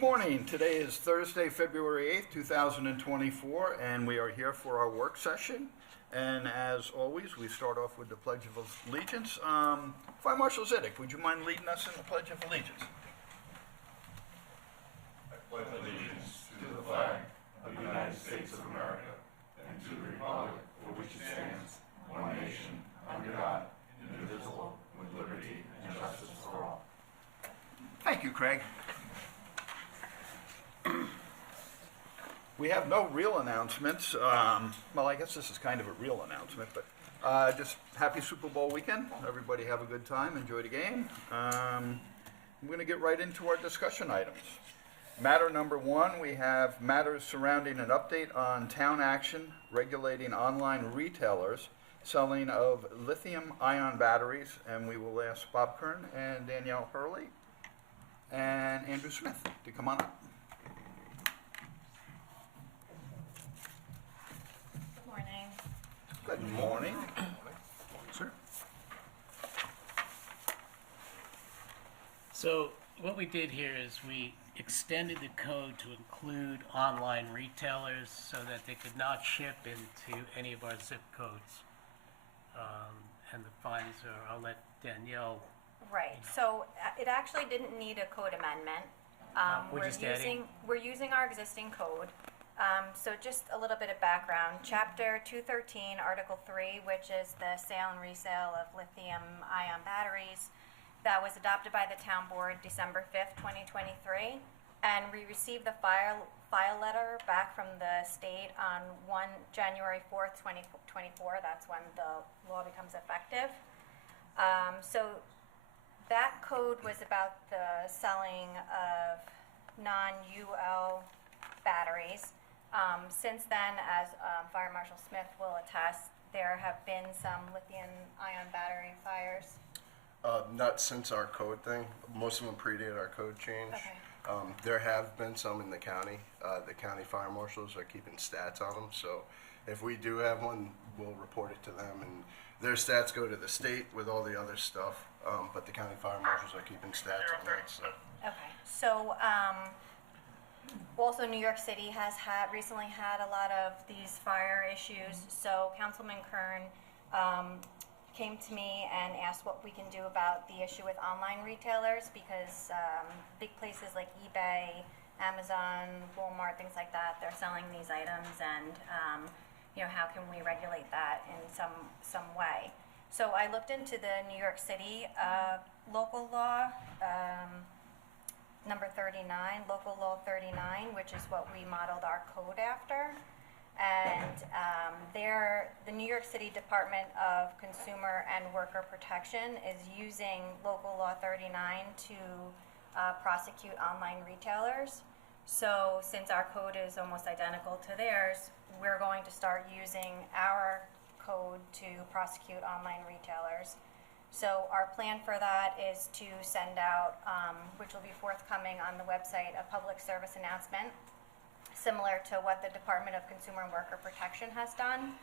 Good morning. Today is Thursday, February 8th, 2024, and we are here for our work session. And as always, we start off with the Pledge of Allegiance. Fire Marshal Zidek, would you mind leading us in the Pledge of Allegiance? I pledge allegiance to the flag of the United States of America and to the republic for which it stands, one nation, under God, indivisible, with liberty and justice for all. Thank you, Craig. We have no real announcements. Well, I guess this is kind of a real announcement, but just happy Super Bowl weekend. Everybody have a good time. Enjoy the game. I'm going to get right into our discussion items. Matter number one, we have matters surrounding an update on town action regulating online retailers selling of lithium-ion batteries, and we will ask Bob Kern and Danielle Hurley and Andrew Smith to come on up. Good morning. Sir. So what we did here is we extended the code to include online retailers so that they could not ship into any of our zip codes. And the fines are, I'll let Danielle. Right, so it actually didn't need a code amendment. We're using our existing code. So just a little bit of background. Chapter 213, Article 3, which is the sale and resale of lithium-ion batteries, that was adopted by the town board December 5th, 2023. And we received the file letter back from the state on January 4th, 2024. That's when the law becomes effective. So that code was about the selling of non-UL batteries. Since then, as Fire Marshal Smith will attest, there have been some lithium-ion battery fires. Not since our code thing. Most of them predate our code change. Okay. There have been some in the county. The county fire marshals are keeping stats on them. So if we do have one, we'll report it to them. And their stats go to the state with all the other stuff. But the county fire marshals are keeping stats on that. So. Okay. So also New York City has recently had a lot of these fire issues. So Councilman Kern came to me and asked what we can do about the issue with online retailers, because big places like eBay, Amazon, Walmart, things like that, they're selling these items, and how can we regulate that in some way? So I looked into the New York City local law, number 39, local law 39, which is what we modeled our code after. And the New York City Department of Consumer and Worker Protection is using local law 39 to prosecute online retailers. So since our code is almost identical to theirs, we're going to start using our code to prosecute online retailers. So our plan for that is to send out, which will be forthcoming on the website, a public service announcement, similar to what the Department of Consumer and Worker Protection has done.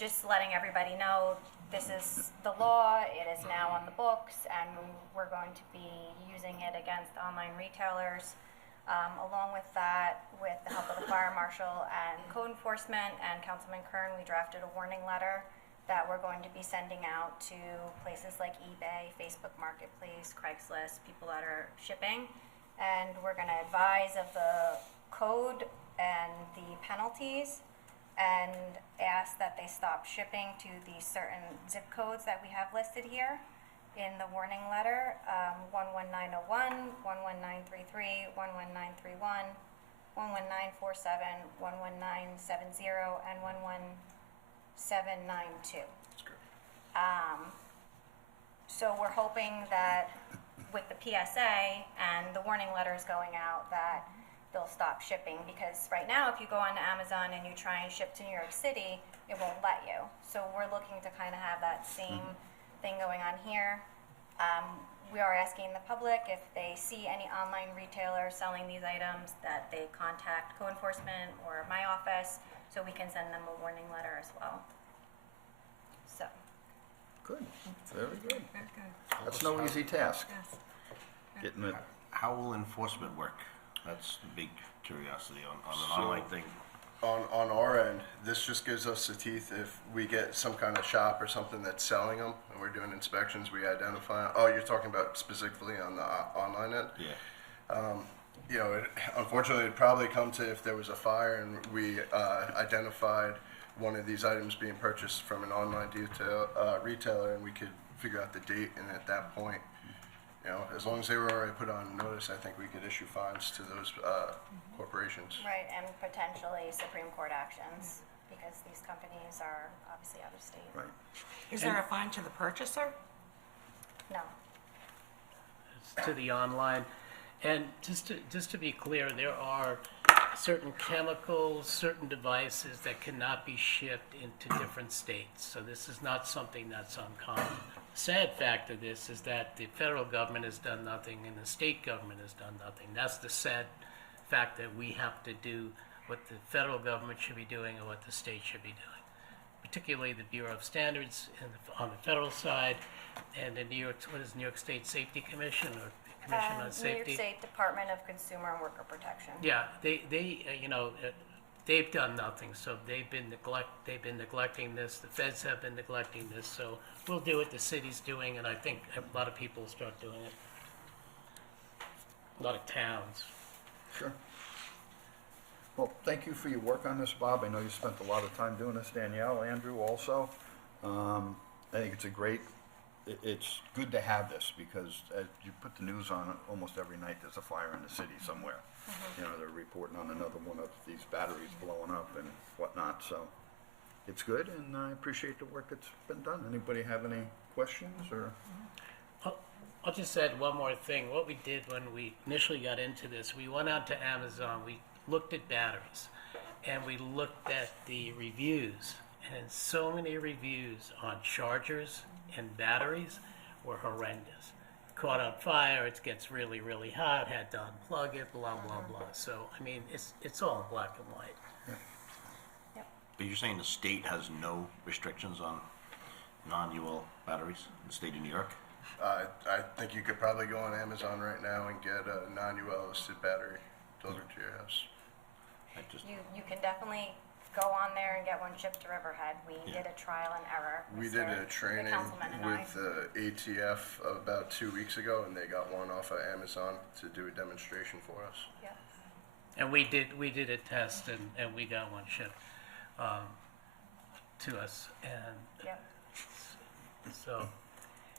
Just letting everybody know this is the law, it is now on the books, and we're going to be using it against online retailers. Along with that, with the help of the fire marshal and code enforcement and Councilman Kern, we drafted a warning letter that we're going to be sending out to places like eBay, Facebook Marketplace, Craigslist, people that are shipping. And we're going to advise of the code and the penalties, and ask that they stop shipping to the certain zip codes that we have listed here in the warning letter, 11901, 11933, 11931, 11947, 11970, and 11792. That's great. So we're hoping that with the PSA and the warning letters going out that they'll stop shipping, because right now if you go on Amazon and you try and ship to New York City, it won't let you. So we're looking to kind of have that same thing going on here. We are asking the public if they see any online retailer selling these items that they contact code enforcement or my office so we can send them a warning letter as well. So. Good. Very good. Very good. That's no easy task, Yes. getting it. How will enforcement work? That's a big curiosity on an So- online thing. On our end, this just gives us the teeth if we get some kind of shop or something that's selling them and we're doing inspections, we identify. Oh, you're talking about specifically on the online end? Yeah. You know, unfortunately, it'd probably come to if there was a fire and we identified one of these items being purchased from an online retailer, and we could figure out the date, and at that point, you know, as long as they were already put on notice, I think we could issue fines to those corporations. Right, and potentially Supreme Court actions, because these companies are obviously out of state. Right. Is there a fine to the purchaser? No. To the online. And just to be clear, there are certain chemicals, certain devices that cannot be shipped into different states. So this is not something that's uncommon. Sad fact of this is that the federal government has done nothing and the state government has done nothing. That's the sad fact, that we have to do what the federal government should be doing and what the state should be doing. Particularly the Bureau of Standards on the federal side, and the New York State Safety Commission, or Commission on New York Safety. State Department of Consumer and Worker Protection. Yeah, they've done nothing, so they've been neglecting this, the feds have been neglecting this, so we'll do what the city's doing, and I think a lot of people will start doing it. A lot of towns. Sure. Well, thank you for your work on this, Bob. I know you spent a lot of time doing this, Danielle, Andrew also. I think it's it's good to have this, because as you put the news on, almost every night there's a fire in the city somewhere. You know, they're reporting on another one of these batteries blowing up and whatnot, so it's good, and I appreciate the work that's been done. Anybody have any questions, or? I'll just add one more thing. What we did when we initially got into this, we went out to Amazon, we looked at batteries, and we looked at the reviews, and so many reviews on chargers and batteries were horrendous. Caught on fire, it gets really, really hot, had to unplug it, blah, blah, blah. So, I mean, it's all in black and white. But you're saying the state has no restrictions on non-UL batteries in the state of New York? I think you could probably go on Amazon right now and get a non-UL listed battery delivered to your house. I just, You can definitely go on there and get one shipped to Riverhead. We Yeah. did a trial and error. We Mr. did a the training councilman and I. with the ATF about 2 weeks ago, and they got one off of Amazon to do a demonstration for us. Yeah. And we did a test, and we got one shipped to us, and Yep. so.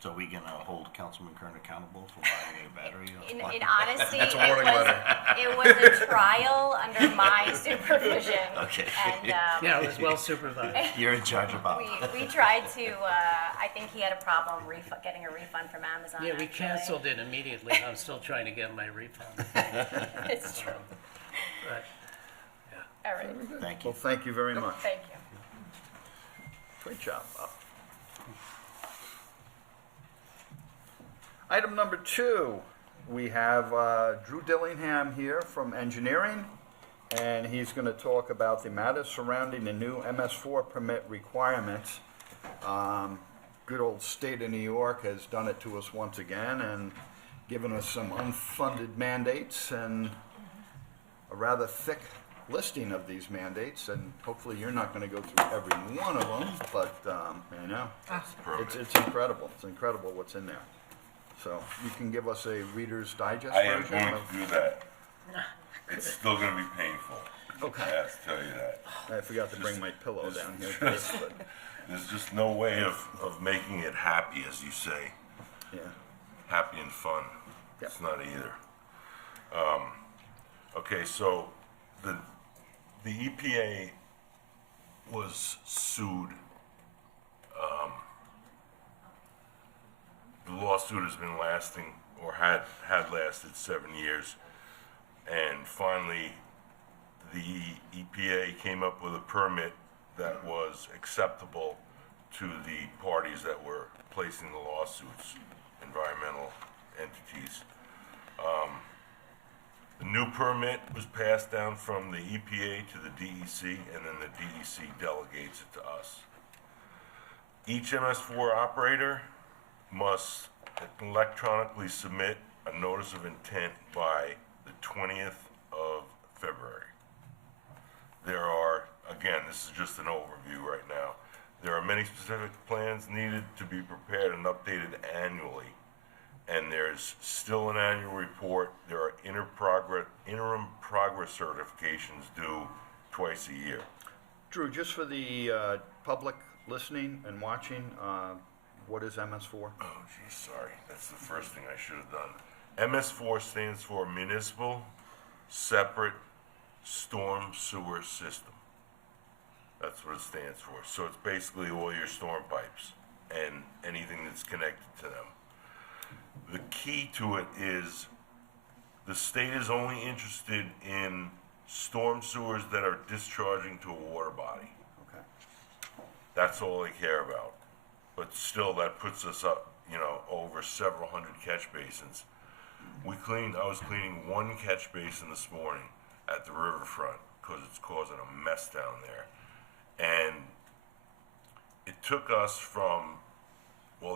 so we gonna hold Councilman Kern accountable for buying a battery? In honesty, That's a warning letter. it was a trial under my supervision. Okay. And Yeah, it was well supervised. You're in charge of Bob. we tried to, I think he had a problem getting a refund from Amazon. Yeah, we actually. canceled it immediately. I'm still trying to get my refund. It's true. But, All right. Thank you. Well, thank you very much. Thank you. Great job, Bob. Item number 2, we have Drew Dillingham here from engineering, and he's going to talk about the matters surrounding the new MS4 permit requirements. Good old state of New York has done it to us once again and given us some unfunded mandates and a rather thick listing of these mandates, and hopefully you're not going to go through every one of them, but you know, it's incredible. It's incredible what's in there. So you can give us a Reader's Digest I am version going of. to do that. It's still going to be painful. Okay. I have to tell you that. I forgot to bring my pillow down here for this, but There's just no way of making it happy, as you say. yeah. Happy and fun. Yep. It's not either. Okay, so the EPA was sued. The lawsuit has been lasting, or had lasted 7 years, and finally the EPA came up with a permit that was acceptable to the parties that were placing the lawsuits, environmental entities. The new permit was passed down from the EPA to the DEC, and then the DEC delegates it to us. Each MS4 operator must electronically submit a notice of intent by the 20th February. There are, again, this is just an overview right now. There are many specific plans needed to be prepared and updated annually. And there's still an annual report. There are interim progress certifications due twice a year. Drew, just for the public listening and watching, what is MS4? Oh, geez, sorry. That's the first thing I should have done. MS4 stands for Municipal Separate Storm Sewer System. That's what it stands for. So it's basically all your storm pipes and anything that's connected to them. The key to it is the state is only interested in storm sewers that are discharging to a water body. Okay. That's all they care about. But still, that puts us up, over several hundred catch basins. I was cleaning one catch basin this morning at the riverfront because it's causing a mess down there. And it took us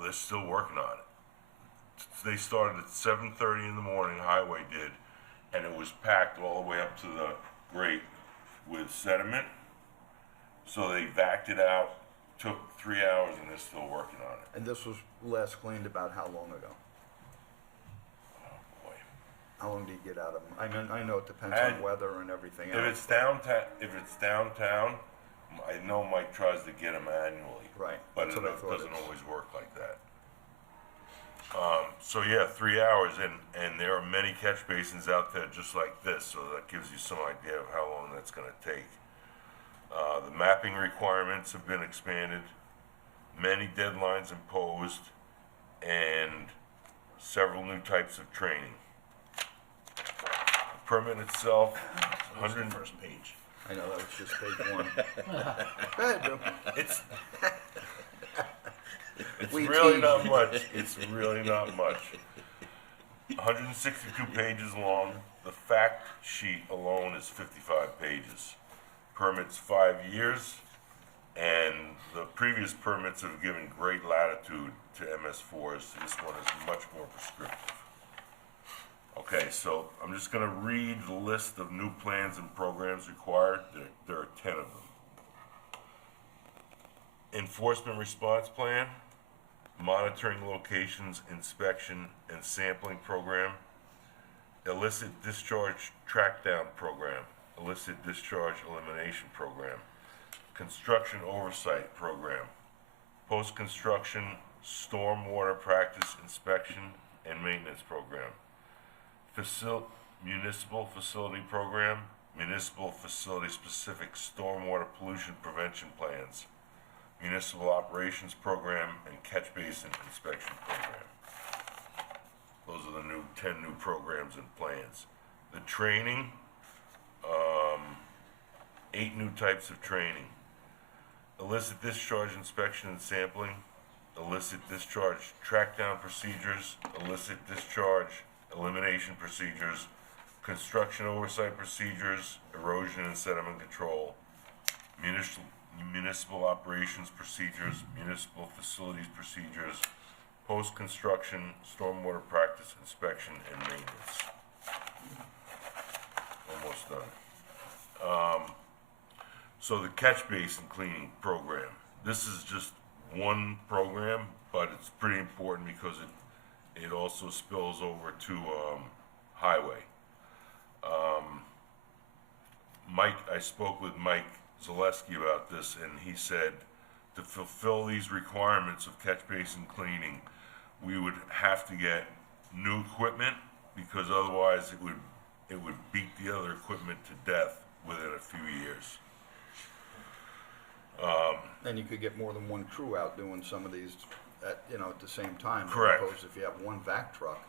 they're still working on it. They started at 7:30 in the morning, highway did, and it was packed all the way up to the grate with sediment. So they vacked it out, took 3 hours, and they're still working on it. And this was last cleaned about how long ago? Oh boy. How long do you get out of them? I know it depends And on weather and everything If else. it's downtown, I know Mike tries to get them annually. Right, But that's it what I thought doesn't it's- always work like that. So yeah, 3 hours, and there are many catch basins out there just like this, so that gives you some idea of how long that's gonna take. The mapping requirements have been expanded, many deadlines imposed, and several new types of training. The permit itself, 100. First page. I know, that was just page one. Go ahead, Drew. It's We really tease not you. much. It's really not much. 162 pages long. The fact sheet alone is 55 pages. Permits 5 years, and the previous permits have given great latitude to MS4s. This one is much more prescriptive. Okay, so I'm just going to read the list of new plans and programs required. There are 10 of them. Enforcement response plan, monitoring locations, inspection and sampling program, illicit discharge trackdown program, illicit discharge elimination program, construction oversight program, post-construction stormwater practice inspection and maintenance program, municipal facility program, municipal facility specific stormwater pollution prevention plans, municipal operations program, and catch basin inspection program. Those are the 10 new programs and plans. The training, 8 new types of training. Illicit discharge inspection and sampling, illicit discharge trackdown procedures, illicit discharge elimination procedures, construction oversight procedures, erosion and sediment control, municipal operations procedures, municipal facilities procedures, post-construction stormwater practice inspection and maintenance. Almost done. So the catch basin cleaning program. This is just one program, but it's pretty important because it also spills over to highway. I spoke with Mike Zaleski about this, and he said to fulfill these requirements of catch basin cleaning, we would have to get new equipment because otherwise it would beat the other equipment to death within a few years. And you could get more than one crew out doing some of these at the same time. Correct. As opposed to if you have one vac truck,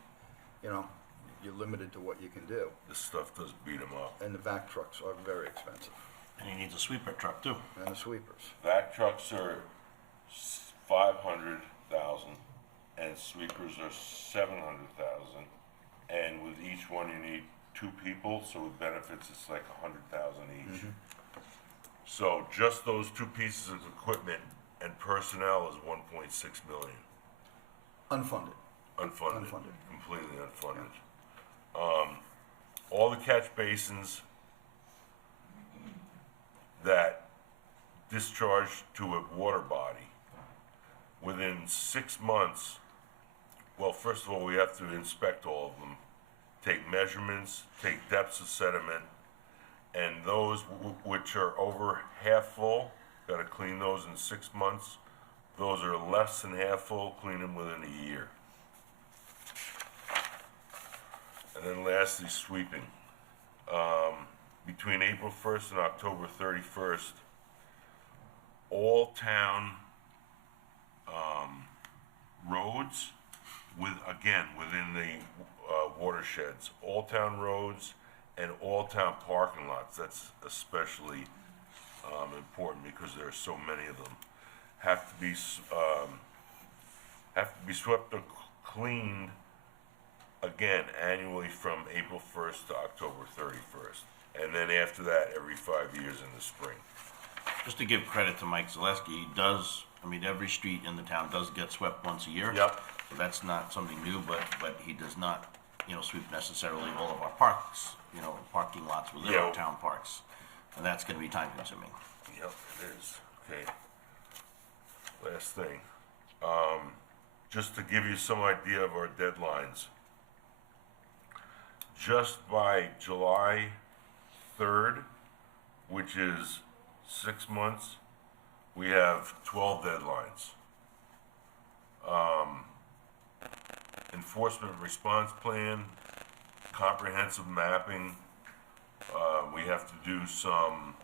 you're limited to what you can do. This stuff does beat them up. And the vac trucks are very expensive, And he needs a sweeper truck too. and the sweepers. Vac trucks are 500,000 and sweepers are 700,000. And with each one you need 2 people, so with benefits it's like 100,000 each. So just those 2 pieces of equipment and personnel is 1.6 million. Unfunded. Unfunded. Completely unfunded. All the catch basins that discharge to a water body within 6 months, well, first of all, we have to inspect all of them, take measurements, take depths of sediment, and those which are over half full, gotta clean those in 6 months. Those are less than half full, clean them within a year. And then lastly, sweeping. Between April 1st and October 31st, all town roads within the watersheds, all town roads and all town parking lots, that's especially important because there are so many of them, have to be swept or cleaned again annually from April 1st to October 31st. And then after that, every 5 years in the spring. Just to give credit to Mike Zaleski, he does, I mean, every street in the town does get swept once a year. Yep. So that's not something new, but he does not, sweep necessarily all of our parks, parking lots within Yeah. our town parks. And that's gonna be time consuming. Yep, it is. Okay. Last thing. Just to give you some idea of our deadlines. Just by July 3rd, which is 6 months, we have 12 deadlines. Enforcement response plan, comprehensive mapping, we have to do some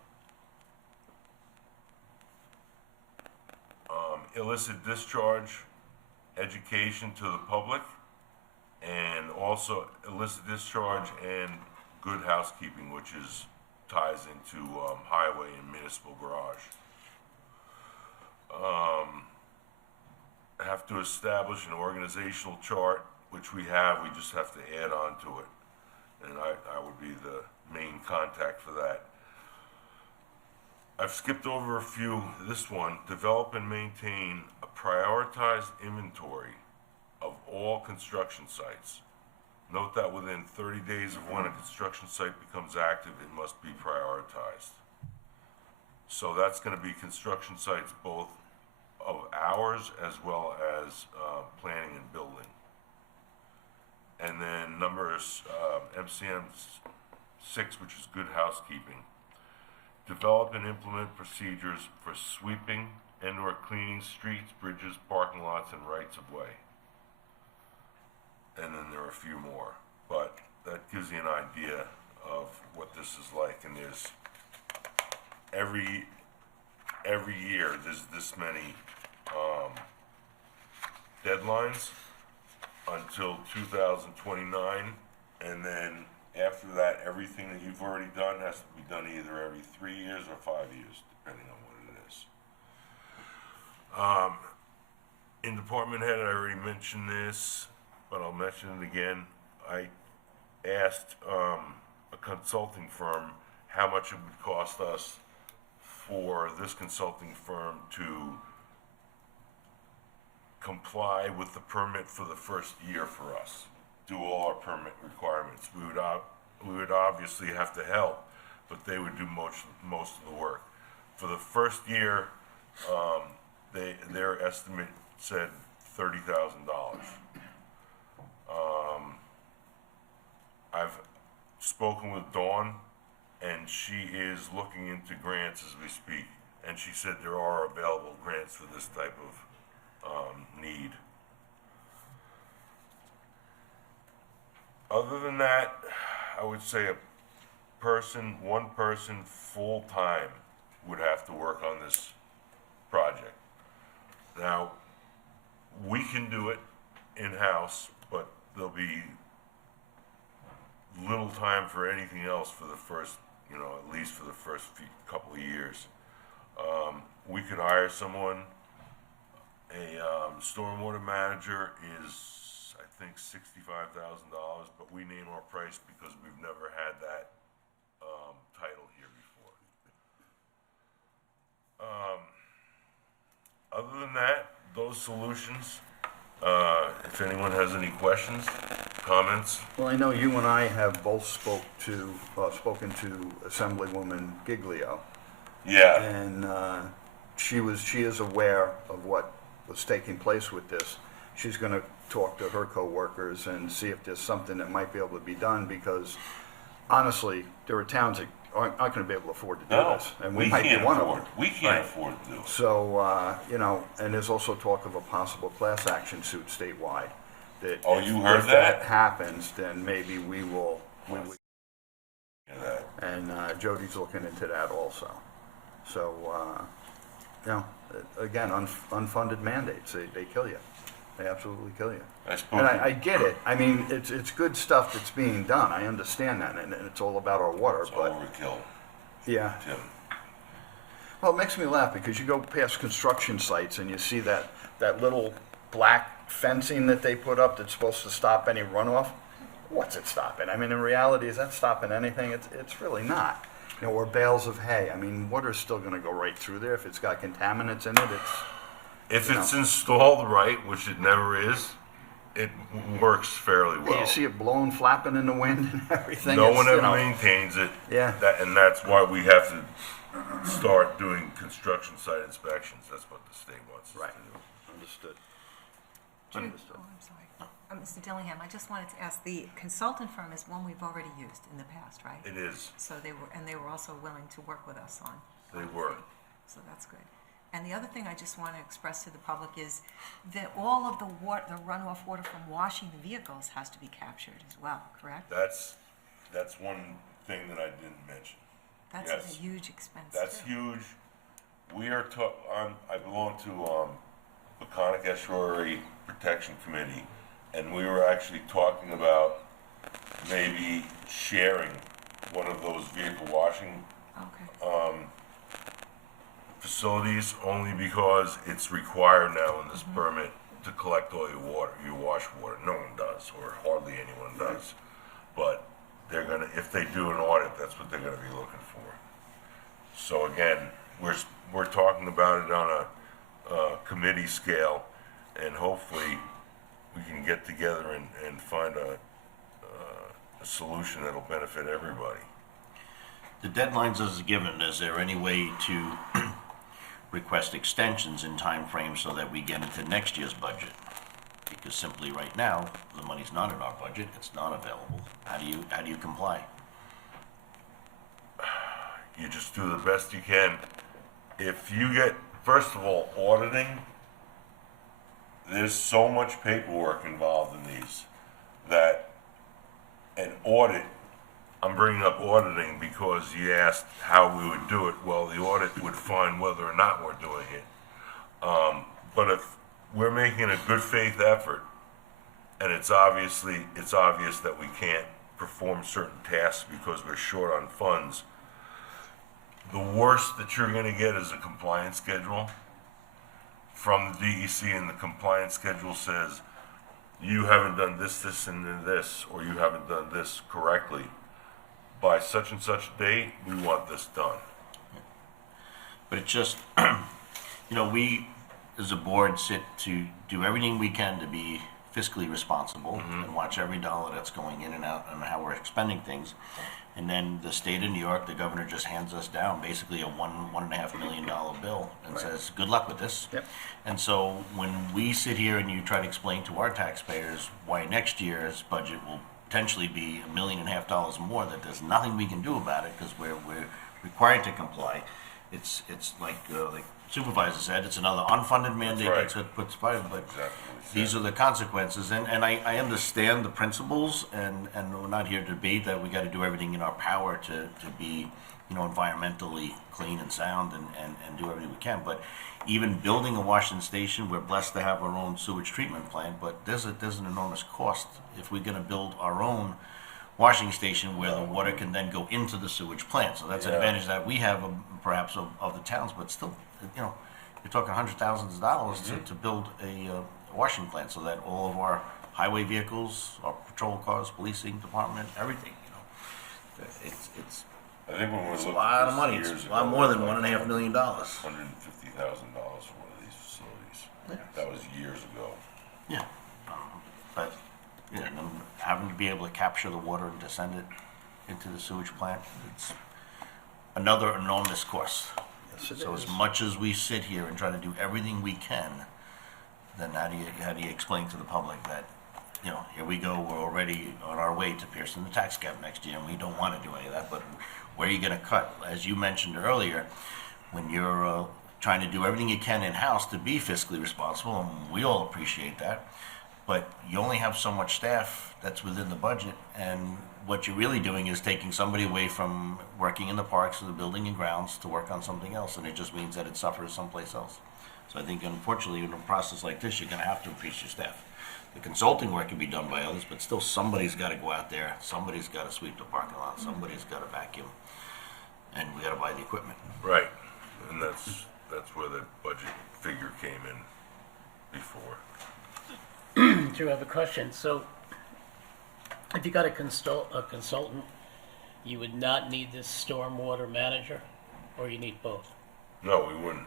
illicit discharge education to the public, and also illicit discharge and good housekeeping, which ties into highway and municipal garage. Have to establish an organizational chart, which we have, we just have to add on to it. And I would be the main contact for that. I've skipped over a few. This one, develop and maintain a prioritized inventory of all construction sites. Note that within 30 days of when a construction site becomes active, it must be prioritized. So that's gonna be construction sites both of ours as well as planning and building. And then numbers, MCM 6, which is good housekeeping. Develop and implement procedures for sweeping and/or cleaning streets, bridges, parking lots, and rights of way. And then there are a few more, but that gives you an idea of what this is like. And there's every year there's this many deadlines until 2029, and then after that, everything that you've already done has to be done either every 3 years or 5 years, depending on what it is. In department head, I already mentioned this, but I'll mention it again. I asked a consulting firm how much it would cost us for this consulting firm to comply with the permit for the first year for us, do all our permit requirements. We would obviously have to help, but they would do most of the work. For the first year, their estimate said $30,000. I've spoken with Dawn, and she is looking into grants as we speak, and she said there are available grants for this type of need. Other than that, I would say one person full-time would have to work on this project. Now, we can do it in-house, but there'll be little time for anything else for the first, at least for the first couple of years. We could hire someone. A stormwater manager is, I think, $65,000, but we name our price because we've never had that title here before. Other than that, those solutions, if anyone has any questions, comments. Well, I know you and I have both spoken to Assemblywoman Giglio, Yeah. And she is aware of what was taking place with this. She's going to talk to her coworkers and see if there's something that might be able to be done, because honestly, there are towns that aren't going to be able to afford to do No, this, and we we might be can't one of afford, them. we can't Right. afford to do it. So, you know, and there's also talk of a possible class action suit statewide. That Oh, if- you heard if that? happens, then maybe we would, Yeah, that- and Jody's looking into that also. So, you know, again, unfunded mandates, they kill you. They absolutely kill you. I spoke And to- I get it. I mean, it's good stuff that's being done. I understand that, and it's all about our water, It's but, overkill, yeah. Tim. Well, it makes me laugh because you go past construction sites and you see that little black fencing that they put up that's supposed to stop any runoff. What's it stopping? I mean, in reality, is that stopping anything? It's really not. You know, or bales of hay. I mean, water's still gonna go right through there. If it's got contaminants in it, If you it's know. installed right, which it never is, it works fairly well. you see it blowing, flapping in the wind and everything. No It's, one you ever know, maintains it. Yeah. And that's why we have to start doing construction site inspections. That's what the state wants us Right. to do. Understood. Jude- Understood. oh, I'm sorry. Mr. Dillingham, I just wanted to ask, the consultant firm is one we've already used in the past, right? It is. So they were also willing to work with us on. They were. So that's good. And the other thing I just want to express to the public is that all of the runoff water from washing the vehicles has to be captured as well, correct? That's one thing that I didn't mention. That's yes. a huge expense That's too. huge. We are I belong to Peconic Estuary Protection Committee, and we were actually talking about maybe sharing one of those vehicle washing Okay. facilities, only because it's required now in this permit to collect all your water, your wash water. No one does, or hardly anyone does. But they're gonna, if they do an audit, that's what they're gonna be looking for. So again, we're talking about it on a committee scale, and hopefully we can get together and find a solution that'll benefit everybody. The deadlines as given, is there any way to request extensions in time frames so that we get into next year's budget? Because simply right now, the money's not in our budget, it's not available. How do you comply? You just do the best you can. If you get, first of all, auditing, there's so much paperwork involved in these that an audit, I'm bringing up auditing because you asked how we would do it. Well, the audit would find whether or not we're doing it. But if we're making a good faith effort, and it's obvious that we can't perform certain tasks because we're short on funds, the worst that you're gonna get is a compliance schedule from the DEC, and the compliance schedule says, you haven't done this, this, and this, or you haven't done this correctly. By such and such date, we want this done. But it's just, we, as a board, sit to do everything we can to be fiscally responsible and watch every dollar that's going in and out and how we're expending things. And then the state of New York, the governor just hands us down basically a $1.5 million bill and says, good luck with this. Yep. And so when we sit here and you try to explain to our taxpayers why next year's budget will potentially be $1.5 million more, that there's nothing we can do about it because we're required to comply. It's like Supervisor said, it's another unfunded mandate right. that's what puts fire, but Exactly what he these said. are the consequences, and I understand the principles, and we're not here to debate that we gotta do everything in our power to be, environmentally clean and sound and do everything we can, but even building a washing station, we're blessed to have our own sewage treatment plant, but there's an enormous cost if we're gonna build our own washing station where the water can then go into the sewage plant, so that's an Yeah. advantage that we have perhaps of the towns, but still, you're talking hundreds of thousands of dollars to build a washing plant so that all of our highway vehicles, our patrol cars, policing department, everything, it's I think when we a looked lot at of this money, years it's a ago, lot more than it was like $1.5 million. $150,000 for one of these facilities. That was years ago. Yeah, but, and then having to be able to capture the water and to send it into the sewage plant, it's another enormous cost. Yes, it So is. as much as we sit here and try to do everything we can, then how do you explain to the public that, you know, here we go, we're already on our way to piercing the tax cap next year, and we don't want to do any of that, but where are you gonna cut? As you mentioned earlier, when you're trying to do everything you can in-house to be fiscally responsible, and we all appreciate that, but you only have so much staff that's within the budget, and what you're really doing is taking somebody away from working in the parks or the building and grounds to work on something else, and it just means that it suffers someplace else. So I think unfortunately, in a process like this, you're gonna have to increase your staff. The consulting work can be done by others, but still somebody's gotta go out there, somebody's gotta sweep the parking lot, somebody's gotta vacuum, and we gotta buy the equipment. Right, and that's where the budget figure came in before. Drew, I have a question. So, if you got a consultant, you would not need this stormwater manager, or you need both? No, we wouldn't.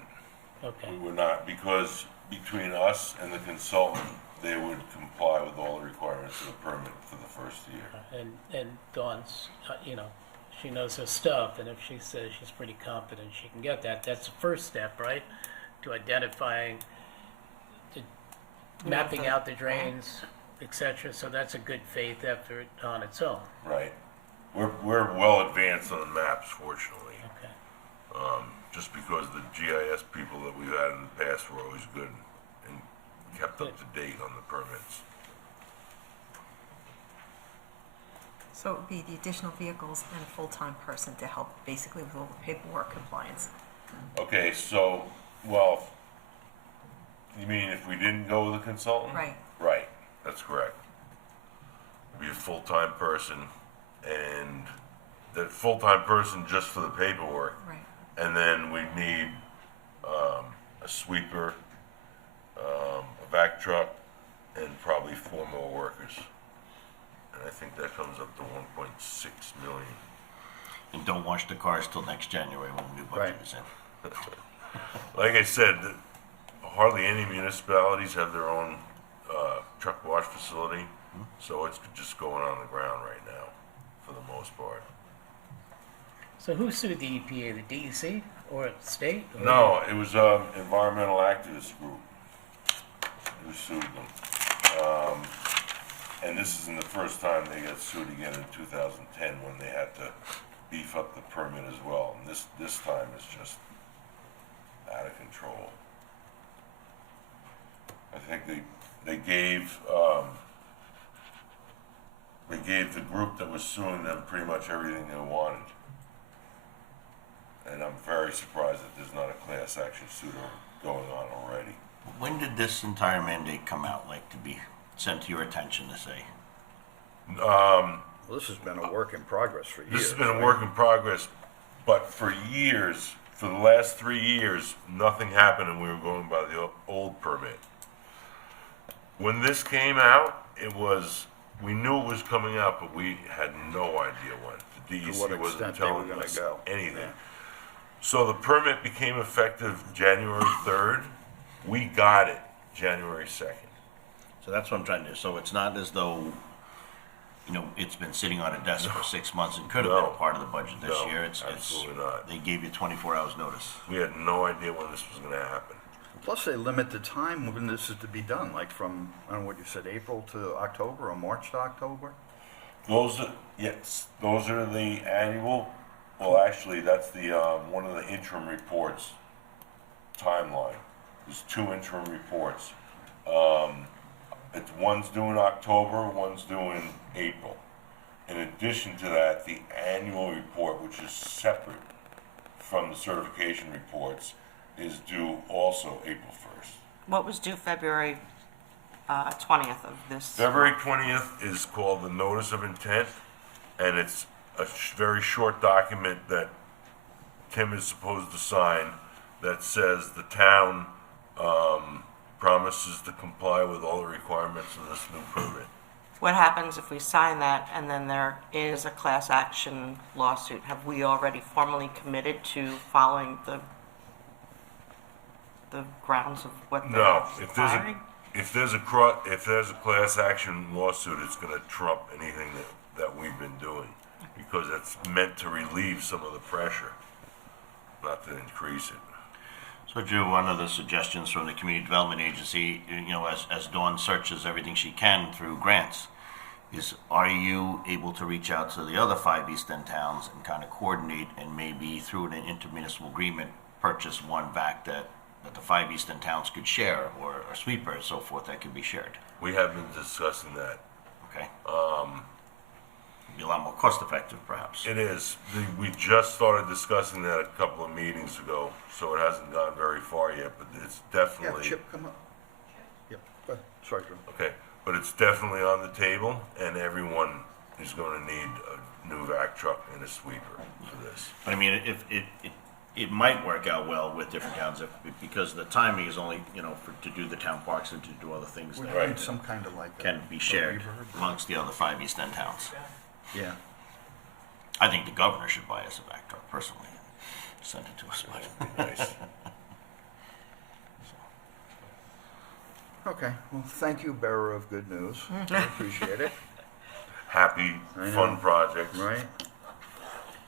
Okay. We would not, because between us and the consultant, they would comply with all the requirements of the permit for the first year. And Dawn's, you know, she knows her stuff, and if she says she's pretty confident she can get that, that's the first step, right? To identifying, mapping out the drains, et cetera, so that's a good faith effort on its own. Right. We're well advanced on the maps, fortunately. Okay. Just because the GIS people that we've had in the past were always good and kept up to date on the permits. So it would be the additional vehicles and a full-time person to help basically with all the paperwork compliance. Okay, so, well, you mean if we didn't go with a consultant? Right. Right, that's correct. Be a full-time person, and that full-time person just for the paperwork. Right. And then we need a sweeper, a vac truck, and probably 4 more workers. And I think that comes up to 1.6 million. And don't wash the cars till next January when the new budget Right. is in. Like I said, hardly any municipalities have their own truck wash facility, so it's just going on the ground right now, for the most part. So who sued the EPA, the DEC or the state? Or No, it was environmental activist group who sued them. And this isn't the first time they got sued again in 2010 when they had to beef up the permit as well. And this time it's just out of control. I think they gave the group that was suing them pretty much everything they wanted. And I'm very surprised that there's not a class action suit going on already. When did this entire mandate come out, like to be sent to your attention to say? Well, this has been a work in progress for years. This has been a right? work in progress, but for years, for the last 3 years, nothing happened and we were going by the old permit. When this came out, we knew it was coming out, but we had no idea when. The To what DEC wasn't extent they were telling gonna us go. anything. Yeah. So the permit became effective January 3rd. We got it January 2nd. So that's what I'm trying to do. So it's not as though, you know, it's been sitting on a desk for 6 months and could have No. been part of the budget this No, year. It's absolutely not. They gave you 24 hours notice. We had no idea when this was gonna happen. Plus, they limit the time when this is to be done, like from, I don't know what you said, April to October or March to October? Those are the annual, well, actually, that's the, one of the interim reports timeline. There's 2 interim reports. One's due in October, one's due in April. In addition to that, the annual report, which is separate from the certification reports, is due also April 1st. What was due February 20th of this? February 20th is called the Notice of Intent, and it's a very short document that Tim is supposed to sign that says the town promises to comply with all the requirements of this new permit. What happens if we sign that and then there is a class action lawsuit? Have we already formally committed to following the grounds of what they're No, requiring? if there's a class action lawsuit, it's going to trump anything that we've been doing, because it's meant to relieve some of the pressure, not to increase it. So Drew, one of the suggestions from the Community Development Agency, you know, as Dawn searches everything she can through grants, is are you able to reach out to the other 5 East End towns and kind of coordinate and maybe through an intermunicipal agreement, purchase one vac that the 5 East End towns could share, or a sweeper and so forth that could be shared? We have been discussing that. Okay? Be a lot more cost effective perhaps. It is. We just started discussing that a couple of meetings ago, so it hasn't gone very far yet, but it's Yeah, definitely, Chip, come up. Yep, go ahead. Sorry, Drew. okay, but it's definitely on the table, and everyone is gonna need a new vac truck and a sweeper for this. But I mean, if it might work out well with different towns because the timing is only, you know, to do the town parks and to do other things We that need some kind of like. can be shared amongst the other 5 East End towns. Yeah. I think the governor should buy us a vac truck personally. Send it to us. Nice. Okay, well, thank you, bearer of good news. I appreciate it, Happy, I know. fun project. right?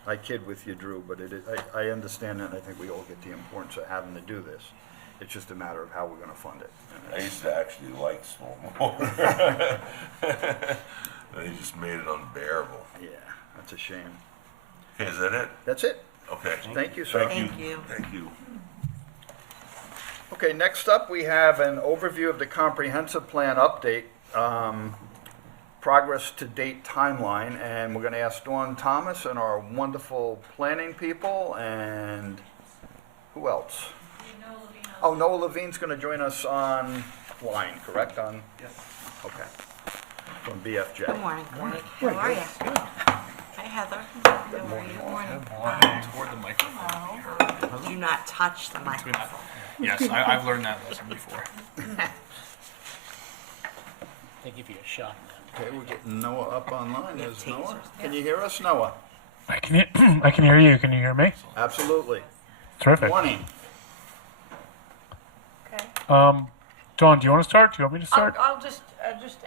I kid with you, Drew, but it is, I understand that, and I think we all get the importance of having to do this. It's just a matter of how we're gonna fund it. I used to actually like stormwater. They just made it unbearable. Yeah, that's a shame. Okay, is that it? That's it. Okay. Thank you, sir. Thank you. Thank you. Okay, next up, we have an overview of the comprehensive plan update, progress to date timeline, and we're gonna ask Dawn Thomas and our wonderful planning people, and who else? Oh, Noah Levine's gonna join us online, correct, on? Yes. Okay, from BFJ. Good morning, Mike. How are you? Hi, Heather. Good morning. Toward the microphone. Do not touch the microphone. Yes, I've learned that lesson before. They give you a shot now. Okay, we're getting Noah up online. There's Noah. Can you hear us, Noah? I can I can hear you. Can you hear me? Absolutely. Terrific. Morning. Okay. Dawn, do you want to start? Do you want me to start? I'll just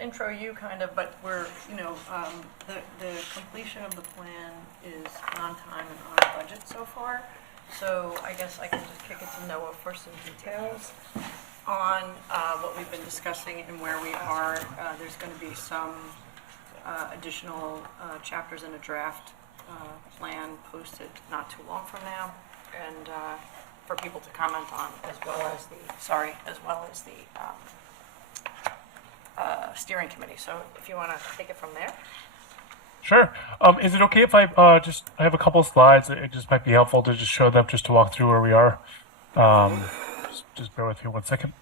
intro you kind of, but we're, the completion of the plan is on time and on budget so far. So I guess I can just kick it to Noah for some details on what we've been discussing and where we are. There's going to be some additional chapters in a draft plan posted not too long from now, and for people to comment on, as well as the steering committee. So if you want to take it from there. Sure. Is it okay if I I have a couple of slides. It just might be helpful to just show them, just to walk through where we are. Just bear with me 1 second.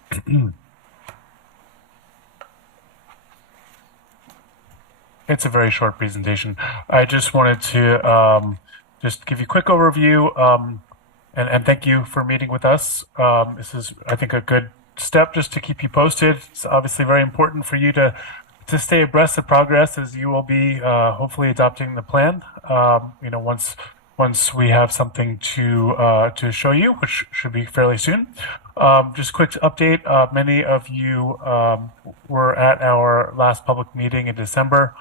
It's a very short presentation. I just wanted to just give you a quick overview, and thank you for meeting with us. This is, I think, a good step just to keep you posted. It's obviously very important for you to stay abreast of progress, as you will be hopefully adopting the plan. Once we have something to show you, which should be fairly soon. Just quick update: many of you were at our last public meeting in December.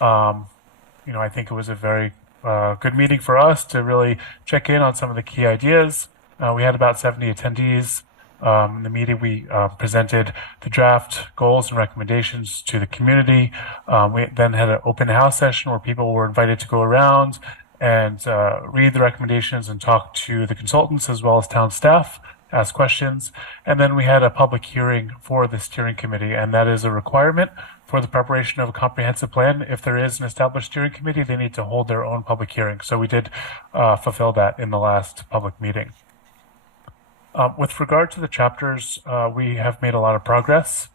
I think it was a very good meeting for us to really check in on some of the key ideas. We had about 70 attendees. In the meeting, we presented the draft goals and recommendations to the community. We then had an open house session where people were invited to go around and read the recommendations and talk to the consultants as well as town staff, ask questions. And then we had a public hearing for the steering committee, and that is a requirement for the preparation of a comprehensive plan. If there is an established steering committee, they need to hold their own public hearing. So we did fulfill that in the last public meeting. With regard to the chapters, we have made a lot of progress.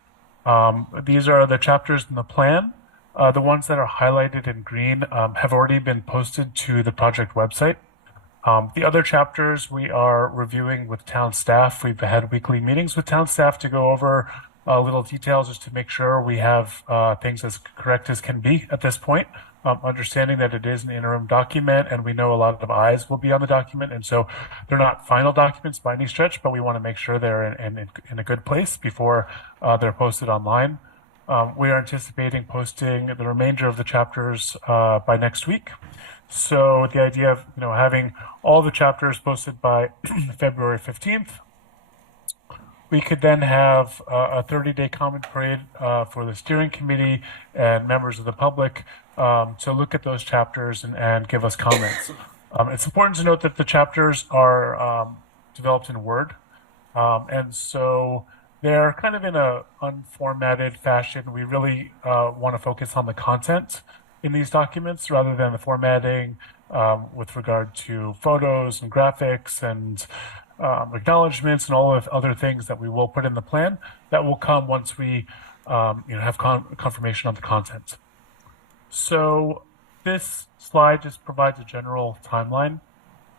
These are the chapters in the plan. The ones that are highlighted in green have already been posted to the project website. The other chapters we are reviewing with town staff. We've had weekly meetings with town staff to go over little details just to make sure we have things as correct as can be at this point. Understanding that it is an interim document, and we know a lot of eyes will be on the document, and so they're not final documents by any stretch, but we want to make sure they're in a good place before they're posted online. We are anticipating posting the remainder of the chapters by next week. So the idea of having all the chapters posted by February 15th, we could then have a 30-day comment period for the steering committee and members of the public to look at those chapters and give us comments. It's important to note that the chapters are developed in Word, and so they're kind of in a unformatted fashion. We really want to focus on the content in these documents rather than the formatting with regard to photos and graphics and acknowledgements and all of other things that we will put in the plan. That will come once we have confirmation on the content. So this slide just provides a general timeline.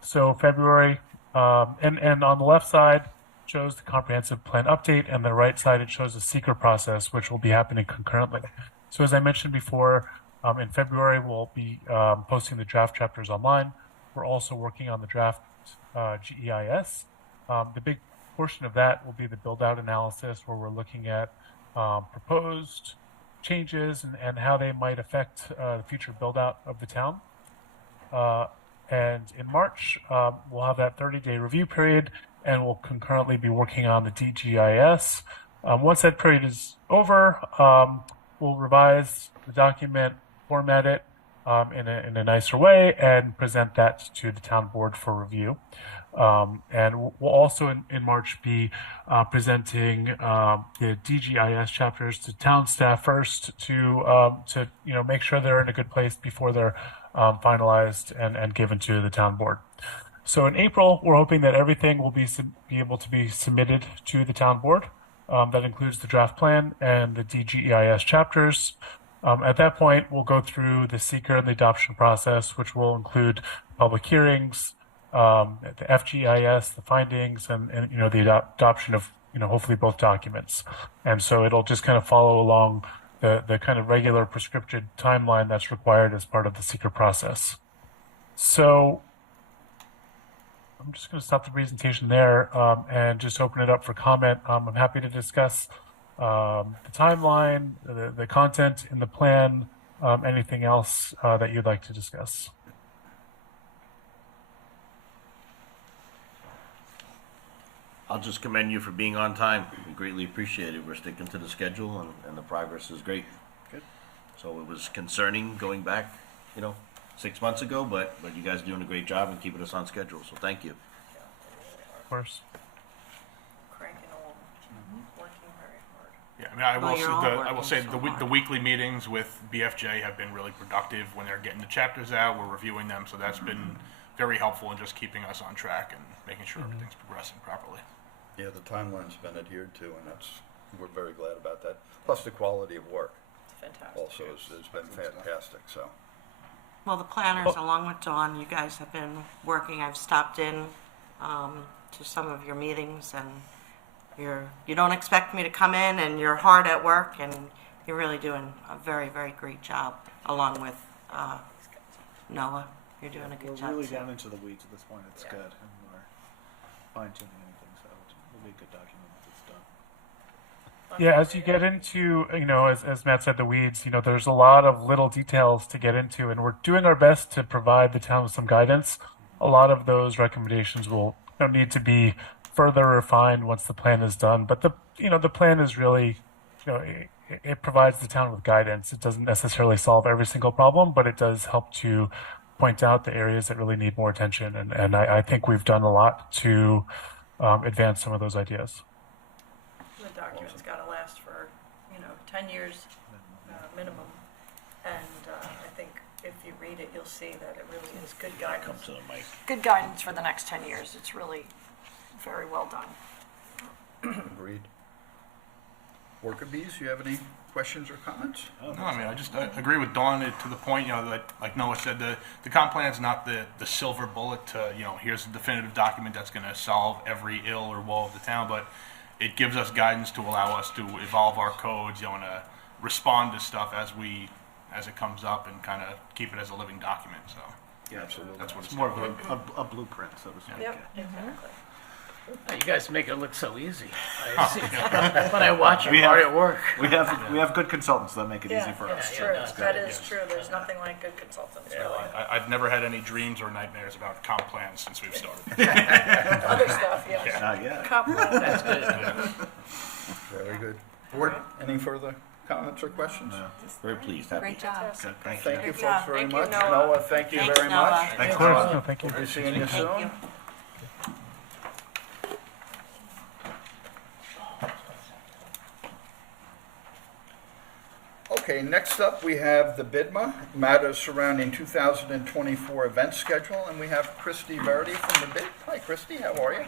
So February, and on the left side shows the comprehensive plan update, and the right side it shows the seeker process, which will be happening concurrently. So as I mentioned before, in February we'll be posting the draft chapters online. We're also working on the draft GEIS. The big portion of that will be the build-out analysis, where we're looking at proposed changes and how they might affect the future build-out of the town. And in March, we'll have that 30-day review period, and we'll concurrently be working on the DGIS. Once that period is over, we'll revise the document, format it in a nicer way, and present that to the town board for review. And we'll also in March be presenting the DGIS chapters to town staff first to make sure they're in a good place before they're finalized and given to the town board. So in April, we're hoping that everything will be able to be submitted to the town board. That includes the draft plan and the DGEIS chapters. At that point, we'll go through the seeker and the adoption process, which will include public hearings, the FGIS, the findings, and the adoption of hopefully both documents. And so it'll just kind of follow along the kind of regular prescriptive timeline that's required as part of the seeker process. So I'm just going to stop the presentation there and just open it up for comment. I'm happy to discuss the timeline, the content in the plan, anything else that you'd like to discuss. I'll just commend you for being on time. We greatly appreciate it. We're sticking to the schedule, and the progress is great. Good. So it was concerning going back, 6 months ago, but you guys are doing a great job and keeping us on schedule. So thank you. Of course. Cranking along, working very hard. Yeah, I mean, Well, you're all I will say working so the hard. weekly meetings with BFJ have been really productive when they're getting the chapters out. We're reviewing them, so that's been very helpful in just keeping us on track and making sure everything's progressing properly. Yeah, the timeline's been adhered to, and we're very glad about that. Plus, the quality of work It's fantastic. also has been fantastic, so. Well, the planners, along with Dawn, you guys have been working. I've stopped in to some of your meetings, and you don't expect me to come in, and you're hard at work, and you're really doing a very, very great job, along with Noah. You're doing a good job. We're really too. down into the weeds at this point. It's good, and we're fine tuning anything, so it'll be a good document once it's done. Yeah, as you get into, as Matt said, the weeds, there's a lot of little details to get into, and we're doing our best to provide the town with some guidance. A lot of those recommendations will need to be further refined once the plan is done. But the plan is really, it provides the town with guidance. It doesn't necessarily solve every single problem, but it does help to point out the areas that really need more attention. And I think we've done a lot to advance some of those ideas. The document's gotta last for, 10 years minimum. And I think if you read it, you'll see that it really is good Come guidance. to the mic. Good guidance for the next 10 years. It's really very well done. Agreed. Worker bees, you have any questions or comments? No, I mean, I agree with Dawn to the point, that, like Noah said, the comp plan's not the silver bullet to, here's a definitive document that's going to solve every ill or woe of the town, but it gives us guidance to allow us to evolve our codes, and to respond to stuff as it comes up and kind of keep it as a living document, so. Yeah, absolutely. That's what It's it's more of a blueprint, so to speak. Yep, exactly. You guys make it look so easy. I see. But I watch We you hard have- at work. We have good consultants that make it easy for us. yeah, True, no, it's that good, is true. There's nothing like good consultants, Yeah, really. I've never had any dreams or nightmares about comp plans since we've started. Other stuff, yes. Yeah. Comp plan. That's good. Very good. Board, any further comments or questions? Very pleased, happy. Great job. Thank you. Thank you Good folks job. very Thank you, much. Noah. Thank you Thanks, very Noah. much. Thanks, Of course, Noah. no, thank you. We'll be seeing you Thank soon. you. Okay, next up, we have the BIDMA, matters surrounding 2024 event schedule, and we have Christy Verity from the BID. Hi, Christy, how are you?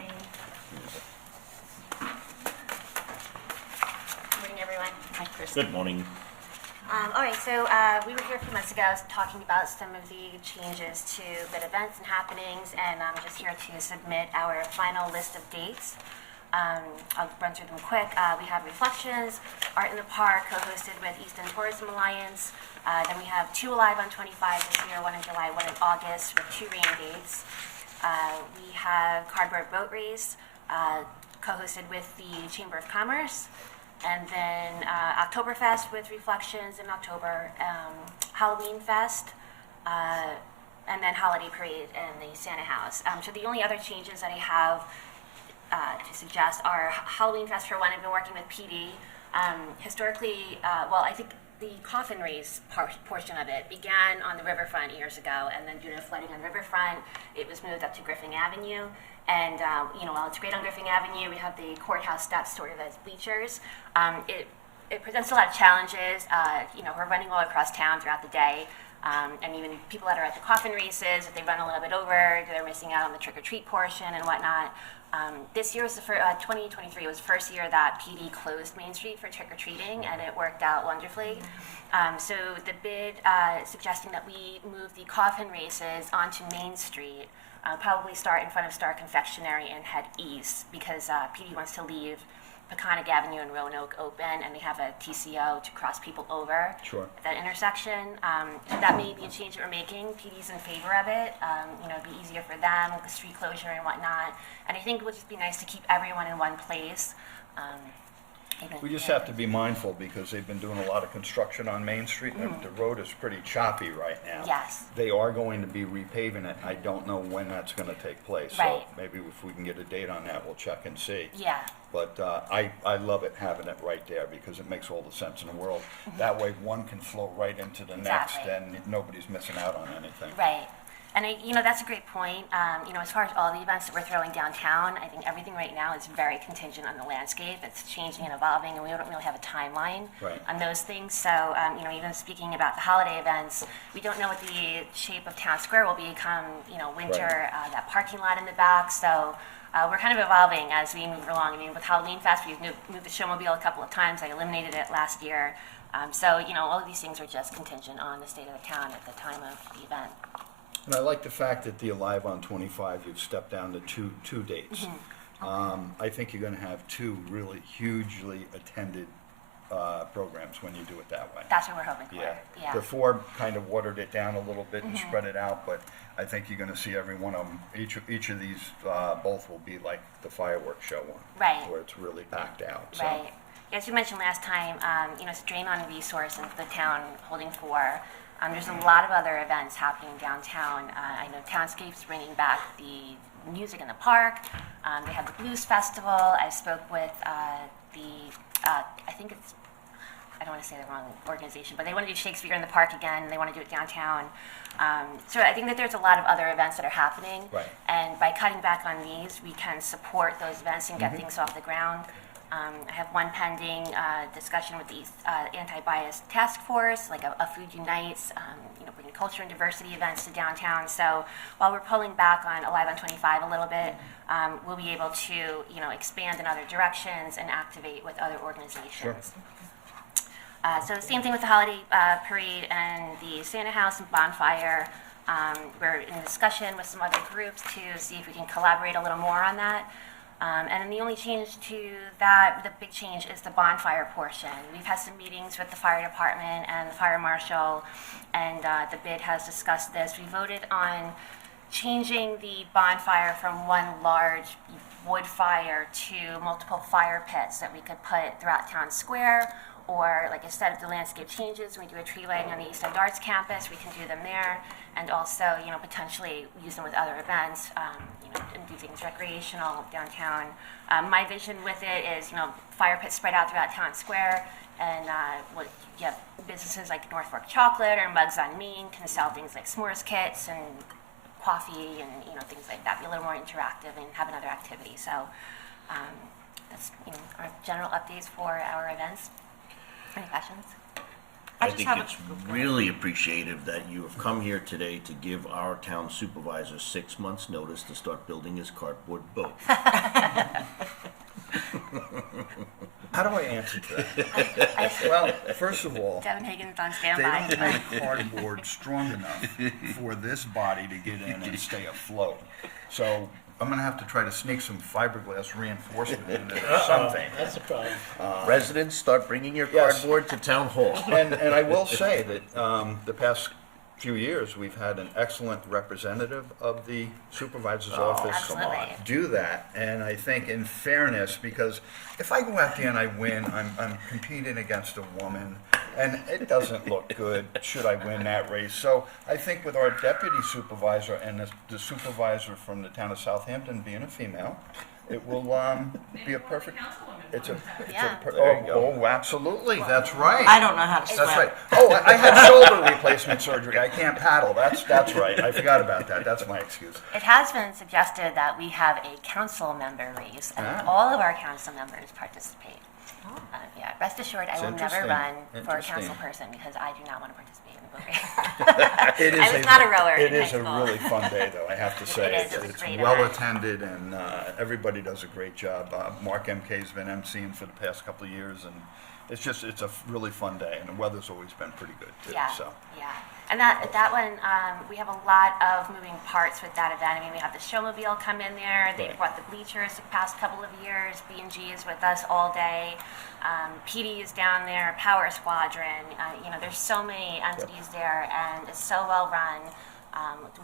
Morning, everyone. Hi, Chris. Good morning. All right, so we were here a few months ago talking about some of the changes to BID events and happenings, and I'm just here to submit our final list of dates. I'll run through them quick. We have Reflections, Art in the Park, co-hosted with Easton Tourism Alliance. Then we have 2 Alive on 25 this year, 1 in July, 1 in August, with 2 rain dates. We have Cardboard Boat Race, co-hosted with the Chamber of Commerce. And then Oktoberfest with Reflections in October, Halloween Fest, and then Holiday Parade and the Santa House. So the only other changes that I have to suggest are Halloween Fest, for one. I've been working with PD. Historically, well, I think the coffin race portion of it began on the riverfront years ago, and then due to flooding on riverfront, it was moved up to Griffin Avenue. And, while it's great on Griffin Avenue, we have the courthouse steps sort of as bleachers. It presents a lot of challenges. We're running all across town throughout the day. And even people that are at the coffin races, if they run a little bit over, they're missing out on the trick-or-treat portion and whatnot. This year was 2023 was the first year that PD closed Main Street for trick-or-treating, and it worked out wonderfully. So the bid suggesting that we move the coffin races onto Main Street, probably start in front of Star Confectionery and head east, because PD wants to leave Peconic Avenue and Roanoke open, and they have a TCO to cross people over at that intersection. That may be a change that we're making. PD's in favor of it. It'd be easier for them with the street closure and whatnot. And I think it would just be nice to keep everyone in one place. We just have to be mindful because they've been doing a lot of construction on Main Street, and the road is pretty choppy right now. Yes. They are going to be repaving it. I don't know when that's going to take place. Right. So maybe if we can get a date on that, we'll check and see. Yeah. But I love it, having it right there, because it makes all the sense in the world. That way, one can flow right into the next, Exactly. and nobody's missing out on anything. Right. And that's a great point. As far as all the events that we're throwing downtown, I think everything right now is very contingent on the landscape. It's changing and evolving, and we don't really have a timeline on those things. So, even speaking about the holiday events, we don't know what the shape of Town Square will become, winter, that parking lot in the back. So, we're kind of evolving as we move along. With Halloween Fest, we've moved the showmobile a couple of times. I eliminated it last year. All of these things are just contingent on the state of the town at the time of the event. And I like the fact that the Alive on 25, you've stepped down to two dates. I think you're going to have 2 really hugely attended programs when you do it that way. That's what we're hoping for. Yeah. Before kind of watered it down a little bit and spread it out, but I think you're going to see every one of them. Each of these, both will be like the fireworks show one. Right. Where it's really packed out. So. Right. As you mentioned last time, it's a drain on resource and the town holding 4. There's a lot of other events happening downtown. I know Townscape's bringing back the music in the park. They have the Blues Festival. I spoke with I think it's, I don't want to say the wrong organization, but they want to do Shakespeare in the Park again, and they want to do it downtown. So I think that there's a lot of other events that are happening. Right. And by cutting back on these, we can support those events and get things off the ground. I have one pending discussion with the Anti-Bias Task Force, like a Food Unites, bringing culture and diversity events to downtown. So while we're pulling back on Alive on 25 a little bit, we'll be able to, expand in other directions and activate with other organizations. So the same thing with the holiday parade and the Santa House and bonfire. We're in discussion with some other groups to see if we can collaborate a little more on that. And then the only change to that, the big change, is the bonfire portion. We've had some meetings with the fire department and the fire marshal, and the bid has discussed this. We voted on changing the bonfire from one large wood fire to multiple fire pits that we could put throughout town square, or like I said, if the landscape changes, we do a tree lighting on the East End Arts campus, we can do them there, and also, potentially use them with other events, and do things recreational downtown. My vision with it is, fire pits spread out throughout town square, and you have businesses like North Fork Chocolate or Mugs on Main can sell things like s'mores kits and coffee and things like that. Be a little more interactive and have another activity. So that's our general updates for our events. Any questions? I think it's really appreciative that you have come here today to give our town supervisor 6 months' notice to start building his cardboard boat. How do I answer to that? Well, first of all, Devin Hagen's on they standby. don't make cardboard strong enough for this body to get in and stay afloat. So I'm gonna have to try to sneak some fiberglass reinforcement in there or something. That's a problem. Residents, start bringing your Yes. cardboard to town hall. And I will say that the past few years, we've had an excellent representative of the supervisor's office Absolutely. do that. And I think in fairness, because if I go out there and I win, I'm competing against a woman, and it doesn't look good should I win that race. So I think with our deputy supervisor and the supervisor from the town of Southampton being a female, it will be a perfect. Yeah. Oh, absolutely. That's right. I don't know how to swim. That's right. Oh, I had shoulder replacement surgery. I can't paddle. That's right. I forgot about that. That's my excuse. It has been suggested that we have a council member race, and all of our council members participate. Yeah, rest assured, I will never interesting. run for a Interesting. council person because I do not want to participate in the boat race. It is I was not a rower It in is high a school. really fun day, though, I have to say. It is. It's a It's great well event. attended, and everybody does a great job. Mark MK's been emceeing for the past couple of years, and it's a really fun day, and the weather's always been pretty good, too, Yeah, so. yeah. And that one, we have a lot of moving parts with that event. I mean, we have the showmobile come in there. They Right. brought the bleachers the past couple of years. B&G is with us all day. PD is down there. Power Squadron. There's so many entities there, and it's so well run.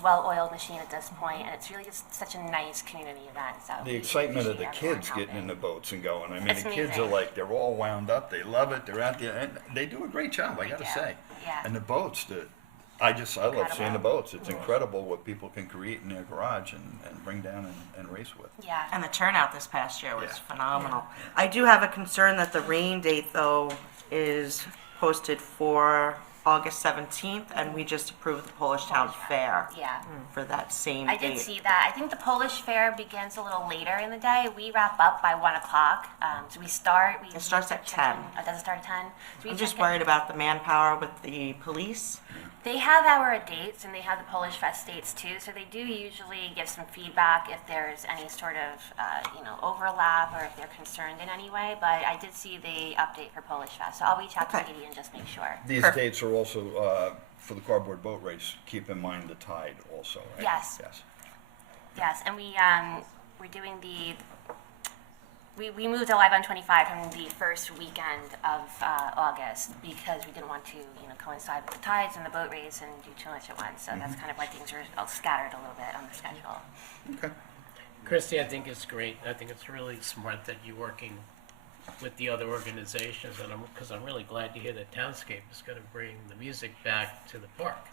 Well-oiled machine at this point, and it's really just such a nice community event. So The we excitement of the appreciate everyone kids getting in helping. the boats and going. I mean, It's the kids are amazing. like, they're all wound up. They love it. They're out there, and they do a great job, I They gotta do. say. Yeah. And the boats, I love seeing the Incredible. boats. It's incredible what people can create in their garage and bring down and race with. Yeah. And the turnout this past year was Yeah. phenomenal. I do have a concern that the rain date, though, is posted for August 17th, and we just approved the Polish Town Fair Yeah. for that same I date. did see that. I think the Polish fair begins a little later in the day. We wrap up by 1 o'clock. So we start. It starts at 10. Does it start at 10? So we I'm just check it- worried about the manpower with the police. They have our dates, and they have the Polish Fest dates too. So they do usually give some feedback if there's any sort of overlap or if they're concerned in any way. But I did see the update for Polish Fest, so I'll reach out to Okay. Katie and just make sure. These Perfect. dates are also, for the cardboard boat race, keep in mind the tide also, right? Yes. Yes. Yes, and we're doing we moved Alive on 25 from the first weekend of August because we didn't want to coincide with the tides and the boat race and do too much at once. So that's kind of why things are all scattered a little bit on the schedule. Okay. Christy, I think it's great. I think it's really smart that you're working with the other organizations, and because I'm really glad to hear that Townscape is going to bring the music back to the park.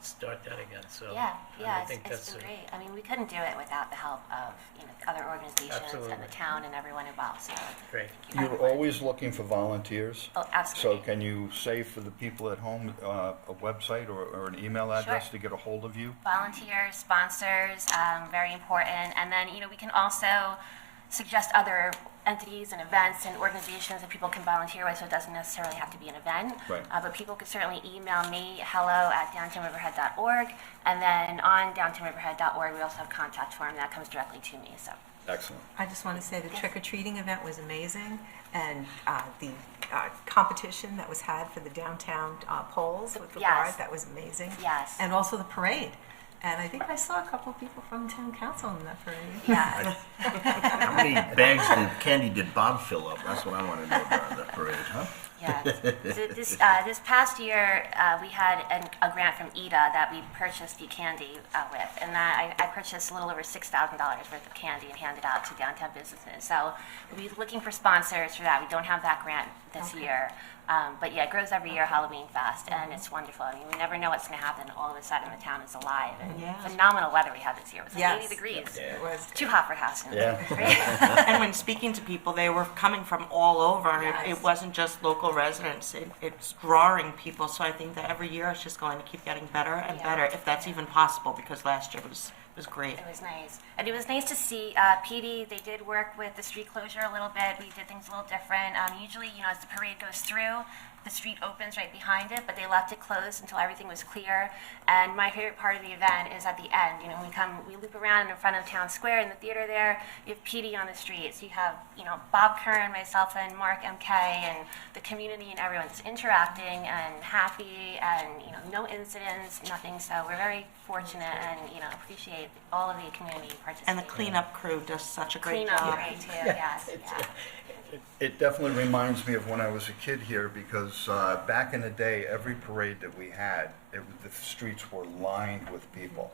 Start that again. So Yeah, I it's think that's been great. I mean, we couldn't do it without the help of other organizations and Absolutely. the town and everyone involved. So great. thank you, You're everyone. always looking for volunteers. Oh, So absolutely. can you say for the people at home a website or an email address to get a hold of you? Volunteers, sponsors, very important. And then, we can also suggest other entities and events and organizations that people can volunteer with, so it doesn't necessarily have to be an event. Right. But people could certainly email me, hello@downtownriverhead.org, and then on downtownriverhead.org, we also have a contact form that comes directly to me, so. Excellent. I just want to say the trick-or-treating event was amazing, and the competition that was had for the downtown polls with the Yes. guard, that was amazing. Yes. And also the parade. And I think I saw a couple of people from town council in that parade. Yes. How many bags of candy did Bob fill up? That's what I want to know about the parade, huh? Yes. This past year, we had a grant from EDA that we purchased the candy with, and that I purchased a little over $6,000 worth of candy and handed out to downtown businesses. So we'll be looking for sponsors for that. We don't have that grant this year. But yeah, it grows every year, Halloween Fest, and it's wonderful. I mean, we never know what's going to happen. All of a sudden, the town is alive. And phenomenal weather we had this year. It was like 80 degrees. It was. Too hot for Houston. Yeah. And when speaking to people, they were coming from all over. It wasn't just local residents. It's drawing people. So I think that every year it's just going to keep getting better and better, if that's even possible, because last year was great. It was nice. And it was nice to see PD, they did work with the street closure a little bit. We did things a little different. Usually, as the parade goes through, the street opens right behind it, but they left it closed until everything was clear. And my favorite part of the event is at the end. We loop around in front of Town Square in the theater there. You have PD on the streets. You have, Bob Kern, myself, and Mark MK, and the community and everyone's interacting and happy, and no incidents, nothing. So we're very fortunate and appreciate all of the community participating. And the cleanup crew does such a great Cleanup job. great too. Yes. Yeah. It definitely reminds me of when I was a kid here, because back in the day, every parade that we had, the streets were lined with people.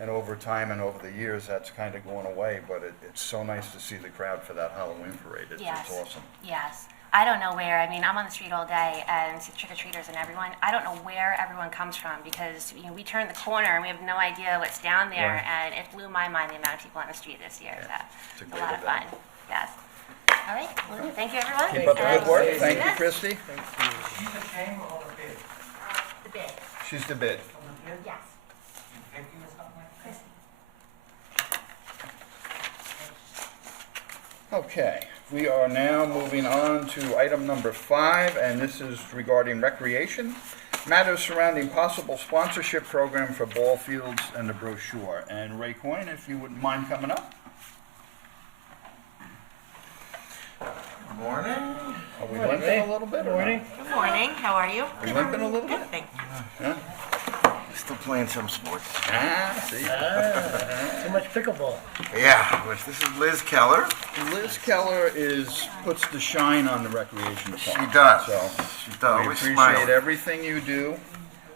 And over time and over the years, that's kind of going away, but it's so nice to see the crowd for that Halloween parade. It's awesome. Yes. I don't know where. I'm on the street all day and see trick-or-treaters and everyone. I don't know where everyone comes from, because we turn the corner and we have no idea what's down there, and it blew my mind the amount of people on the street this year. Yeah. So It's a a great lot of fun. event. Yes. All right. Well, thank you, everyone. Keep up the good work. And Thank you, yes, Christy. The bid. She's the bid. Yes. Okay, we are now moving on to item number 5, and this is regarding recreation. Matters surrounding possible sponsorship program for ball fields and the brochure. And Ray Coyne, if you wouldn't mind coming up. Morning. Are we limping a little bit? Or not? Good morning. How are you? Are we limping a little bit? Good, thank you. Huh? Still playing some sports. See? Too much pickleball. Yeah, this is Liz Keller. Liz Keller puts the shine on the recreation She department. does. So She does. we Always appreciate smiling. everything you do.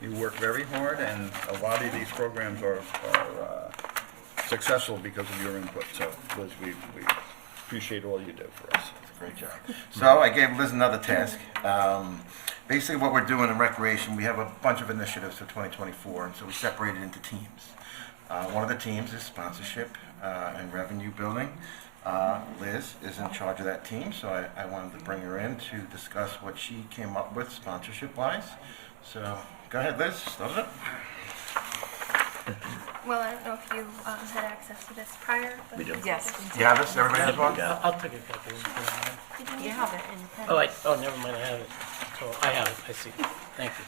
You work very hard, and a lot of these programs are successful because of your input. So Liz, we appreciate all you do for us. Great job. So I gave Liz another task. Basically what we're doing in recreation, we have a bunch of initiatives for 2024, and so we separated into teams. One of the teams is sponsorship and revenue building. Liz is in charge of that team, so I wanted to bring her in to discuss what she came up with sponsorship-wise. So go ahead, Liz, start it up. Well, I don't know if you had access to this prior. But We do. Yes. You have this? Everybody has one? I'll take a copy. You have it in pen. Oh, never mind, I have it. So I have it, I see. Thank you.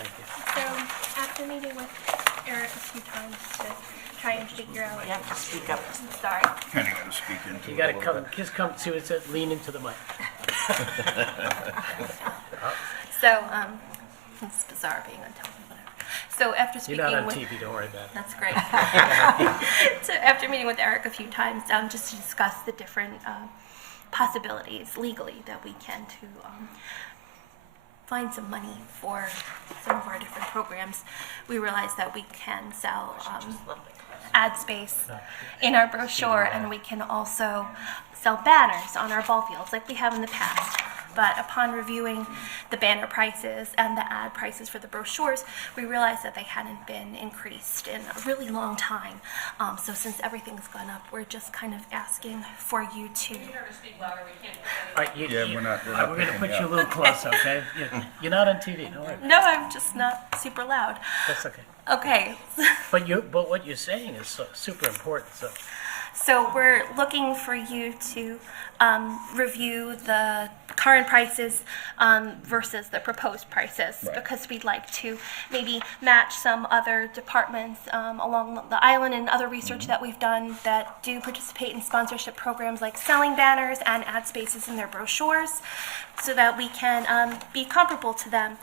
Thank you. So after meeting with Eric a few times to try and figure out. You have to speak up. Sorry. Kind of got to speak into You it gotta a little come, bit. just come, see what it says, lean into the mic. So it's bizarre being on television. Whatever. So after You're speaking not on with. TV, don't worry about it. That's great. So after meeting with Eric a few times, just to discuss the different possibilities legally that we can to find some money for some of our different programs, we realized that we can sell ad space in our brochure, and we can also sell banners on our ball fields like we have in the past. But upon reviewing the banner prices and the ad prices for the brochures, we realized that they hadn't been increased in a really long time. So since everything's gone up, we're just kind of asking for you to. All right, Yeah, we're not we're gonna picking put you you a up. little closer, okay? You're not on TV, don't worry. No, I'm just not super loud. That's okay. Okay. But what you're saying is super important, so. So we're looking for you to review the current prices versus the proposed prices, Right. because we'd like to maybe match some other departments along the island and other research that we've done that do participate in sponsorship programs like selling banners and ad spaces in their brochures, so that we can be comparable to them.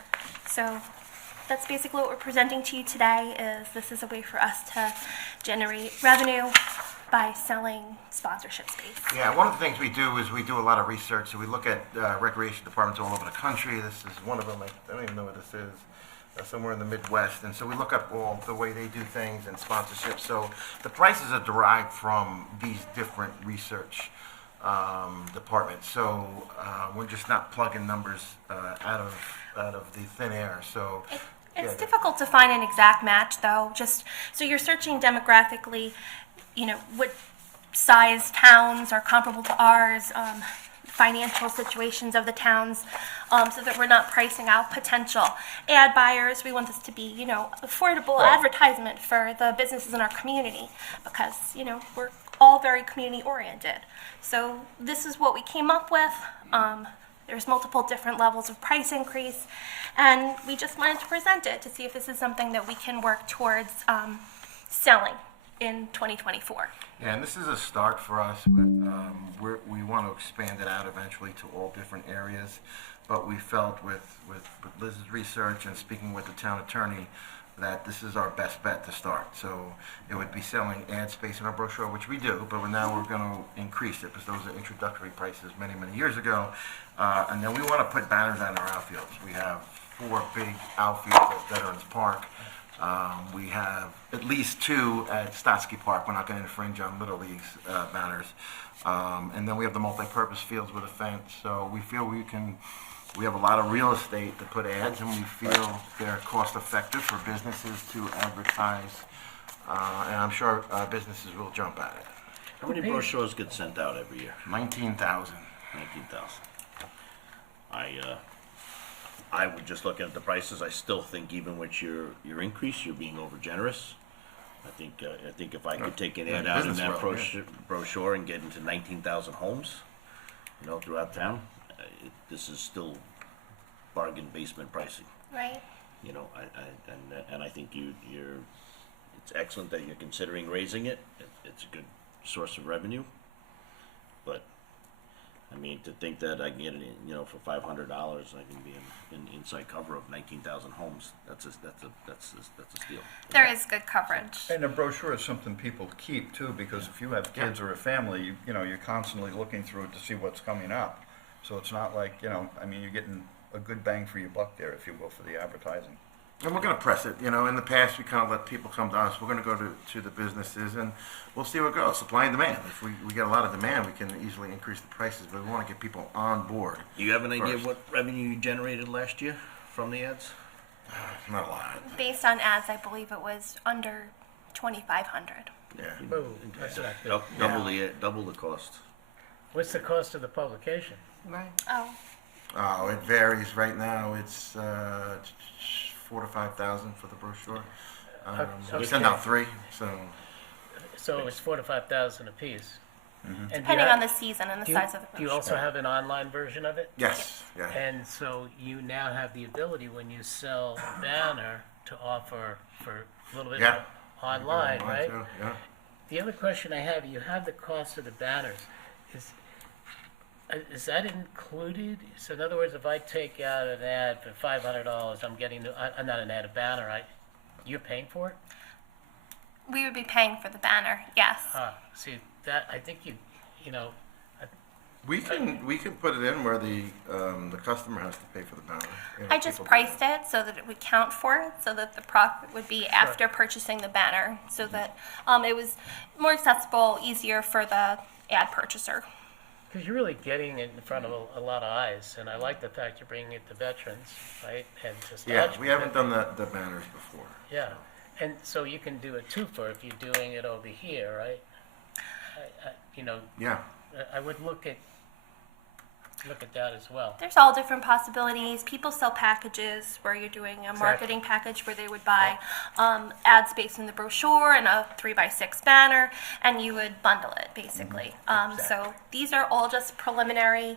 So that's basically what we're presenting to you today. This is a way for us to generate revenue by selling sponsorship space. Yeah, one of the things we do is we do a lot of research. So we look at recreation departments all over the country. This is one of them. I don't even know where this is. Somewhere in the Midwest. And so we look up all the way they do things and sponsorships. So the prices are derived from these different research departments. So we're just not plugging numbers out of the thin air. So It's difficult to find an exact match, though. Just so you're searching demographically, what size towns are comparable to ours, financial situations of the towns, so that we're not pricing out potential ad buyers. We want this to be, affordable advertisement for the businesses in our community, because, we're all very community oriented. So this is what we came up with. There's multiple different levels of price increase, and we just wanted to present it to see if this is something that we can work towards selling in 2024. Yeah, and this is a start for us, but we want to expand it out eventually to all different areas. But we felt with Liz's research and speaking with the town attorney that this is our best bet to start. So it would be selling ad space in our brochure, which we do, but now we're going to increase it because those are introductory prices many, many years ago. And then we want to put banners on our outfields. We have 4 big outfields at Veterans Park. We have at least 2 at Stotsky Park. We're not going to infringe on Little League's banners. And then we have the multi-purpose fields with a fence. So we feel we have a lot of real estate to put ads, and we feel they're cost effective for businesses to advertise. And I'm sure businesses will jump at it. How many brochures get sent out every year? 19,000. 19,000. I would just look at the prices. I still think even with your increase, you're being over generous. I think if I could take an ad out in that brochure and get into 19,000 homes, throughout town, this is still bargain basement pricing. Right. And I think it's excellent that you're considering raising it. It's a good source of revenue, but to think that I can get it, for $500, I can be in inside cover of 19,000 homes. That's a steal. There is good coverage. And a brochure is something people keep too, because if you have kids or a family, you're constantly looking through it to see what's coming up. So it's not like, you're getting a good bang for your buck there, if you will, for the advertising. And we're going to press it. In the past, we kind of let people come to us. We're going to go to the businesses, and we'll see what goes. Supply and demand. If we get a lot of demand, we can easily increase the prices, but we want to get people on board. Do you have an idea first. what revenue you generated last year from the ads? Not a lot. Based on ads, I believe it was under 2,500. Yeah. Oh, that's not good. Double the cost. What's the cost of the publication? Right. Oh, Oh, it varies. Right now, it's 4,000 to 5,000 for the brochure. We send out 3, so. So it's 4,000 to 5,000 apiece. And depending on the season and the do size of the Do you brochure. also have an online version of it? Yes. Yeah. And so you now have the ability, when you sell a banner, to offer for a little bit Yeah. online, right? too, Yeah. The other question I have, you have the cost of the banners. Is that included? So in other words, if I take out an ad for $500, I'm not an ad, a banner, you're paying for it? We would be paying for the banner, yes. See, that, I think We can put it in where the customer has to pay for the banner. I just priced it so that it would count for it, so that the profit would be after purchasing the banner, so that it was more accessible, easier for the ad purchaser. because you're really getting it in front of a lot of eyes, and I like the fact you're bringing it to veterans, right? And just Yeah, we haven't done the banners before. Yeah, and so you can do a twofer if you're doing it over here, right? Yeah. I would look at that as well. There's all different possibilities. People sell packages where you're doing a marketing package where they would buy ad space in the brochure and a 3x6 banner, and you would bundle it basically. So these are all just preliminary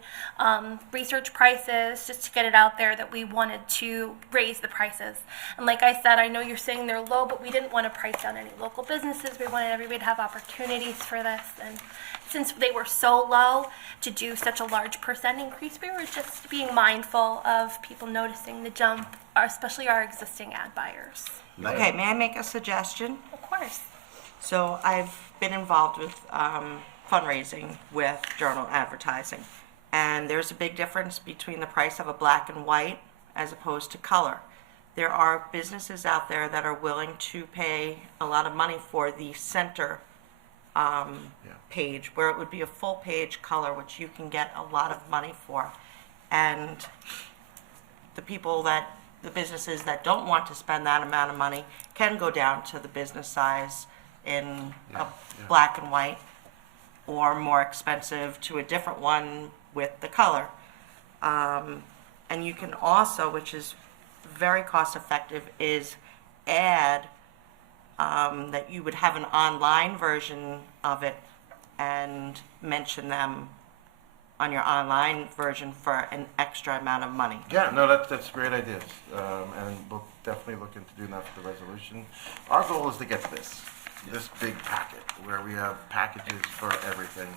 research prices, just to get it out there that we wanted to raise the prices. And like I said, I know you're saying they're low, but we didn't want to price down any local businesses. We wanted everybody to have opportunities for this, and since they were so low, to do such a large percent increase, we were just being mindful of people noticing the jump, especially our existing ad buyers. Okay, may I make a suggestion? Of course. So I've been involved with fundraising with journal advertising. And there's a big difference between the price of a black and white as opposed to color. There are businesses out there that are willing to pay a lot of money for the center page, where it would be a full page color, which you can get a lot of money for. And the businesses that don't want to spend that amount of money can go down to the business size in a black and white, or more expensive to a different one with the color. And you can also, which is very cost effective, is add that you would have an online version of it and mention them on your online version for an extra amount of money. Yeah, no, that's great ideas, and we'll definitely look into doing that for the resolution. Our goal is to get this big packet, where we have packages for everything,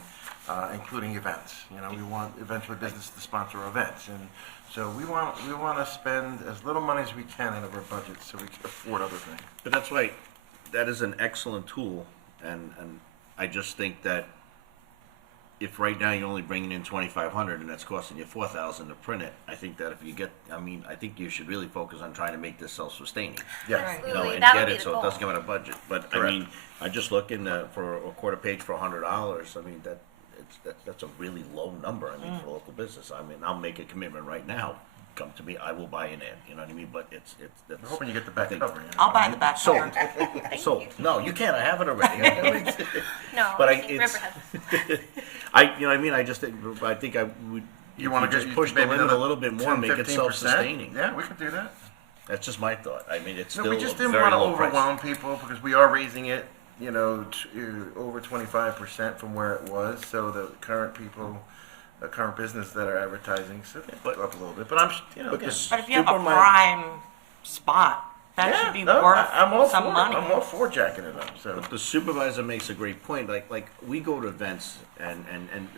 including events. You know, we want eventually business to sponsor events, and so we want to spend as little money as we can out of our budget so we can afford other things. But that's why, that is an excellent tool, and I just think that if right now you're only bringing in 2,500 and that's costing you 4,000 to print it, I think that if you get, I think you should really focus on trying to make this self-sustaining. Yeah. You know, Absolutely. and That get would be it the so goal. it doesn't come out of budget. But I mean, I just look in for a quarter page for $100. I mean, that's a really low number. I mean, for a local business. I mean, I'll make a commitment right now. Come to me, I will buy an ad. You know what I mean? But it's that's. I'm hoping you get the back cover. You know? I'll buy the back cover. So no, you can't. I have it already. No, But I think River has. you know what I mean? I think I would. You want to just push the limit a little bit more, make it 10-15%? self-sustaining. Yeah, we could do that. That's just my thought. I mean, it's No, still we just a didn't very want to low price. overwhelm people because we are raising it, you know, over 25% from where it was. So the current people, the current business that are advertising, so they put up a little bit. But I'm, you know, again, But if you have a Superman- prime spot, that yeah, should be no, worth I'm all some for money. it. I'm all for jacking it up. So But the supervisor makes a great point. Like we go to events and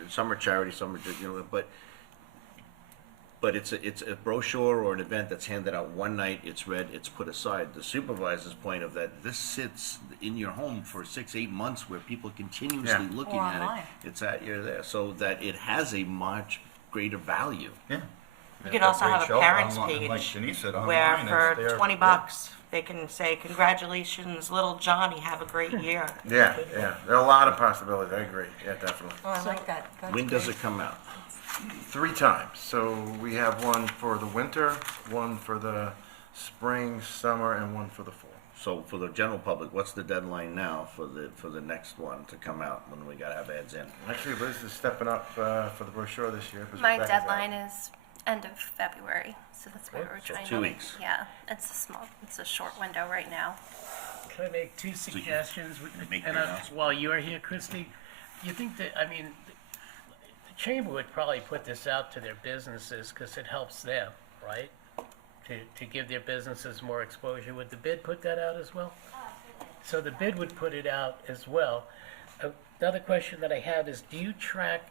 some are charity, some are you know, but it's a brochure or an event that's handed out one night. It's read. It's put aside. The supervisor's point of that this sits in your home for 6-8 months, where people are continuously Yeah. looking Or at online. it. It's you're there, so that it has a much greater value. Yeah. You could also have a parents page Like Denise said, where online, for it's there. $20 they can say, "Congratulations, little Johnny, have a great year." yeah, there are a lot of possibilities. I agree. Yeah, definitely. Oh, I like that. That's When does great. it come out? 3 times. So we have one for the winter, one for the spring, summer, and one for the fall. So for the general public, what's the deadline now for the next one to come out when we gotta have ads in? Actually, Liz is stepping up for the brochure this year. 'cause My Rebecca's out. deadline is end of February, so that's why we're So trying 2 to. weeks. Yeah, it's a short window right now. Can I make two suggestions? Make And your announcement. while you're here, Christy, you think that, I mean, the chamber would probably put this out to their businesses because it helps them, right? To give their businesses more exposure. Would the bid put that out as well? So the bid would put it out as well. Another question that I have is, do you track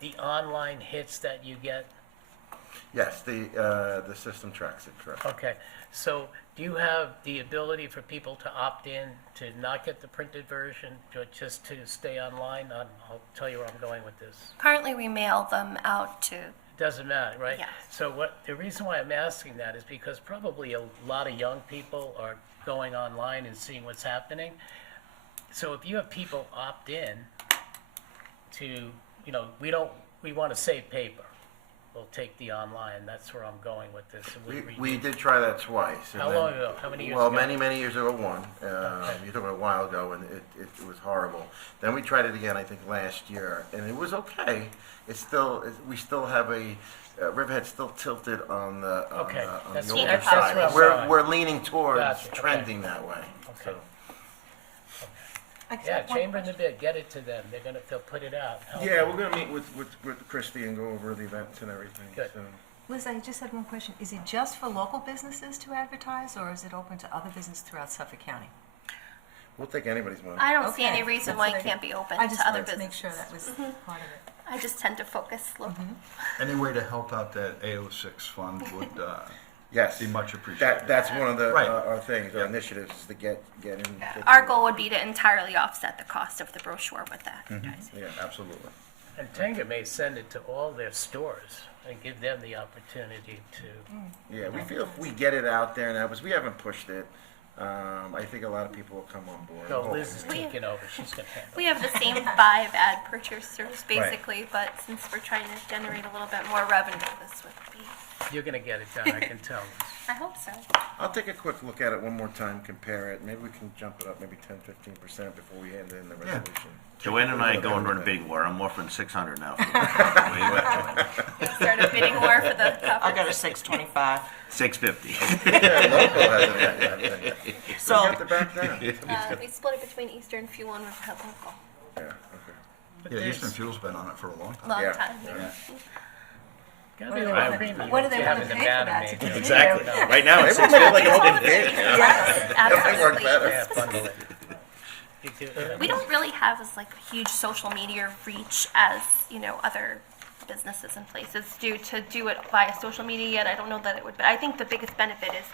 the online hits that you get? Yes, the system tracks it, correct. Okay, so do you have the ability for people to opt in to not get the printed version, just to stay online? I'll tell you where I'm going with this. Currently, we mail them out to. Doesn't matter, right? Yes. So the reason why I'm asking that is because probably a lot of young people are going online and seeing what's happening. So if you have people opt in to, you know, we want to save paper. We'll take the online. That's where I'm going with this. We did try that twice. and How then- long ago? How many years Well, ago? many years ago, one. You're talking a while ago, and it was horrible. Then we tried it again, I think, last year, and it was okay. We still have Riverhead's still tilted on the Okay, that's older what- side. that's what I'm We're leaning towards Gotcha, okay. trending that way. Okay. I just Yeah, have one chamber in the bid, get it to them. They'll put it out. Help Yeah, them. we're gonna meet with Christie and go over the events and everything. Good. So. Liz, I just had one question. Is it just for local businesses to advertise, or is it open to other businesses throughout Suffolk County? We'll take anybody's money. I don't see Okay, any reason that's why what it can't be open I just to other wanted to make businesses. sure that was part of it. I just tend to focus local. Any way to help out that AO6 fund Yes. be much appreciated. That's one of the, Right. our things, our Yep. initiatives, is to get in. get Our to- goal would be to entirely offset the cost of the brochure with that advertising. Yeah, absolutely. And Tanger may send it to all their stores and give them the opportunity to. Yeah, we feel if we get it out there now, because we haven't pushed it, I think a lot of people will come on board. No, Liz is We- taking over. She's going to handle it. We have the same 5 ad purchasers basically, but since we're trying to generate a little bit more revenue, this would be, You're going to get it done, I can tell. I hope so. I'll take a quick look at it one more time, compare it. Maybe we can jump it up maybe 10, 15% before we hand in the resolution. Joanne and I go into a bidding war. I'm offering 600 now. Start a bidding war for the I'll cover. go to 625. 650. Yeah, local hasn't had that. So- You have to back down. We split it between Eastern Fuel and Riverhead Local. Yeah, okay. But Yeah, there's Eastern Fuel's been on it for a long time. Long Yeah. time. gotta be a little premium. What do they if you wanna have an pay for Nevada that to major. do? Exactly. No. Right now, it's Maybe we'll make it 650. like an open bid. Yes, That might work absolutely. better. Yeah, bundle it. You do, We don't really have as like a huge social media reach as, you know, other businesses and places do to do it via social media yet. I don't know that it would, but I think the biggest benefit is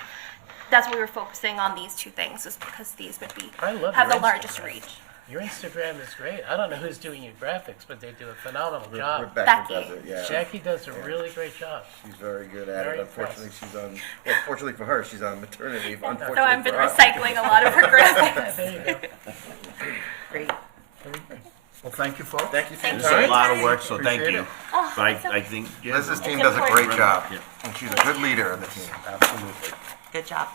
that's why we were focusing on these 2 things, is because these would be I love have your the largest Instagram. reach. Your Instagram is great. I don't know who's doing your graphics, but they do a phenomenal job. Rebecca Becky. does it, yeah. Jackie does a really great job. She's very good at Very it. Unfortunately, she's on, well, fortunately for her, she's on maternity leave. Unfortunately So I've for been us. recycling a lot of her graphics. There you go. Great. Well, thank you, folks. Thank you for your It's a time. lot of work, so thank Appreciate you. it. Oh, But so- I think. yeah, Liz's team It's does a great important. job, Yeah. and she's a good leader of the team. Absolutely. Good job.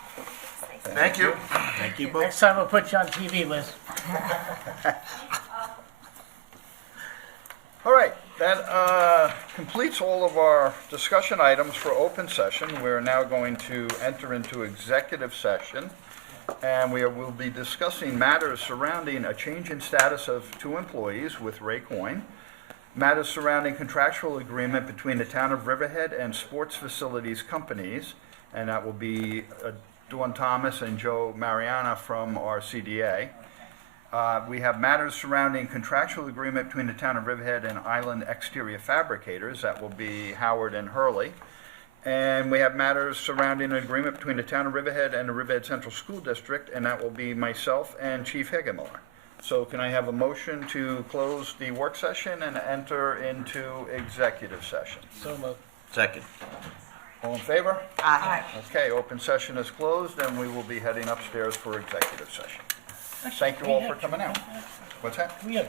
Thank you. Thank you both. Next time we'll put you on TV, Liz. All right, that completes all of our discussion items for open session. We're now going to enter into executive session, and will be discussing matters surrounding a change in status of 2 employees with Ray Coyne, matters surrounding contractual agreement between the town of Riverhead and sports facilities companies, and that will be Dawn Thomas and Joe Mariana from our CDA. We have matters surrounding contractual agreement between the town of Riverhead and Island Exterior Fabricators. That will be Howard and Hurley. And we have matters surrounding an agreement between the town of Riverhead and the Riverhead Central School District, and that will be myself and Chief Higginmiller. So can I have a motion to close the work session and enter into executive session? So moved. Second. All in favor? Aye. Okay, open session is closed, and we will be heading upstairs for executive session. Thank you all for coming out. What's that? We have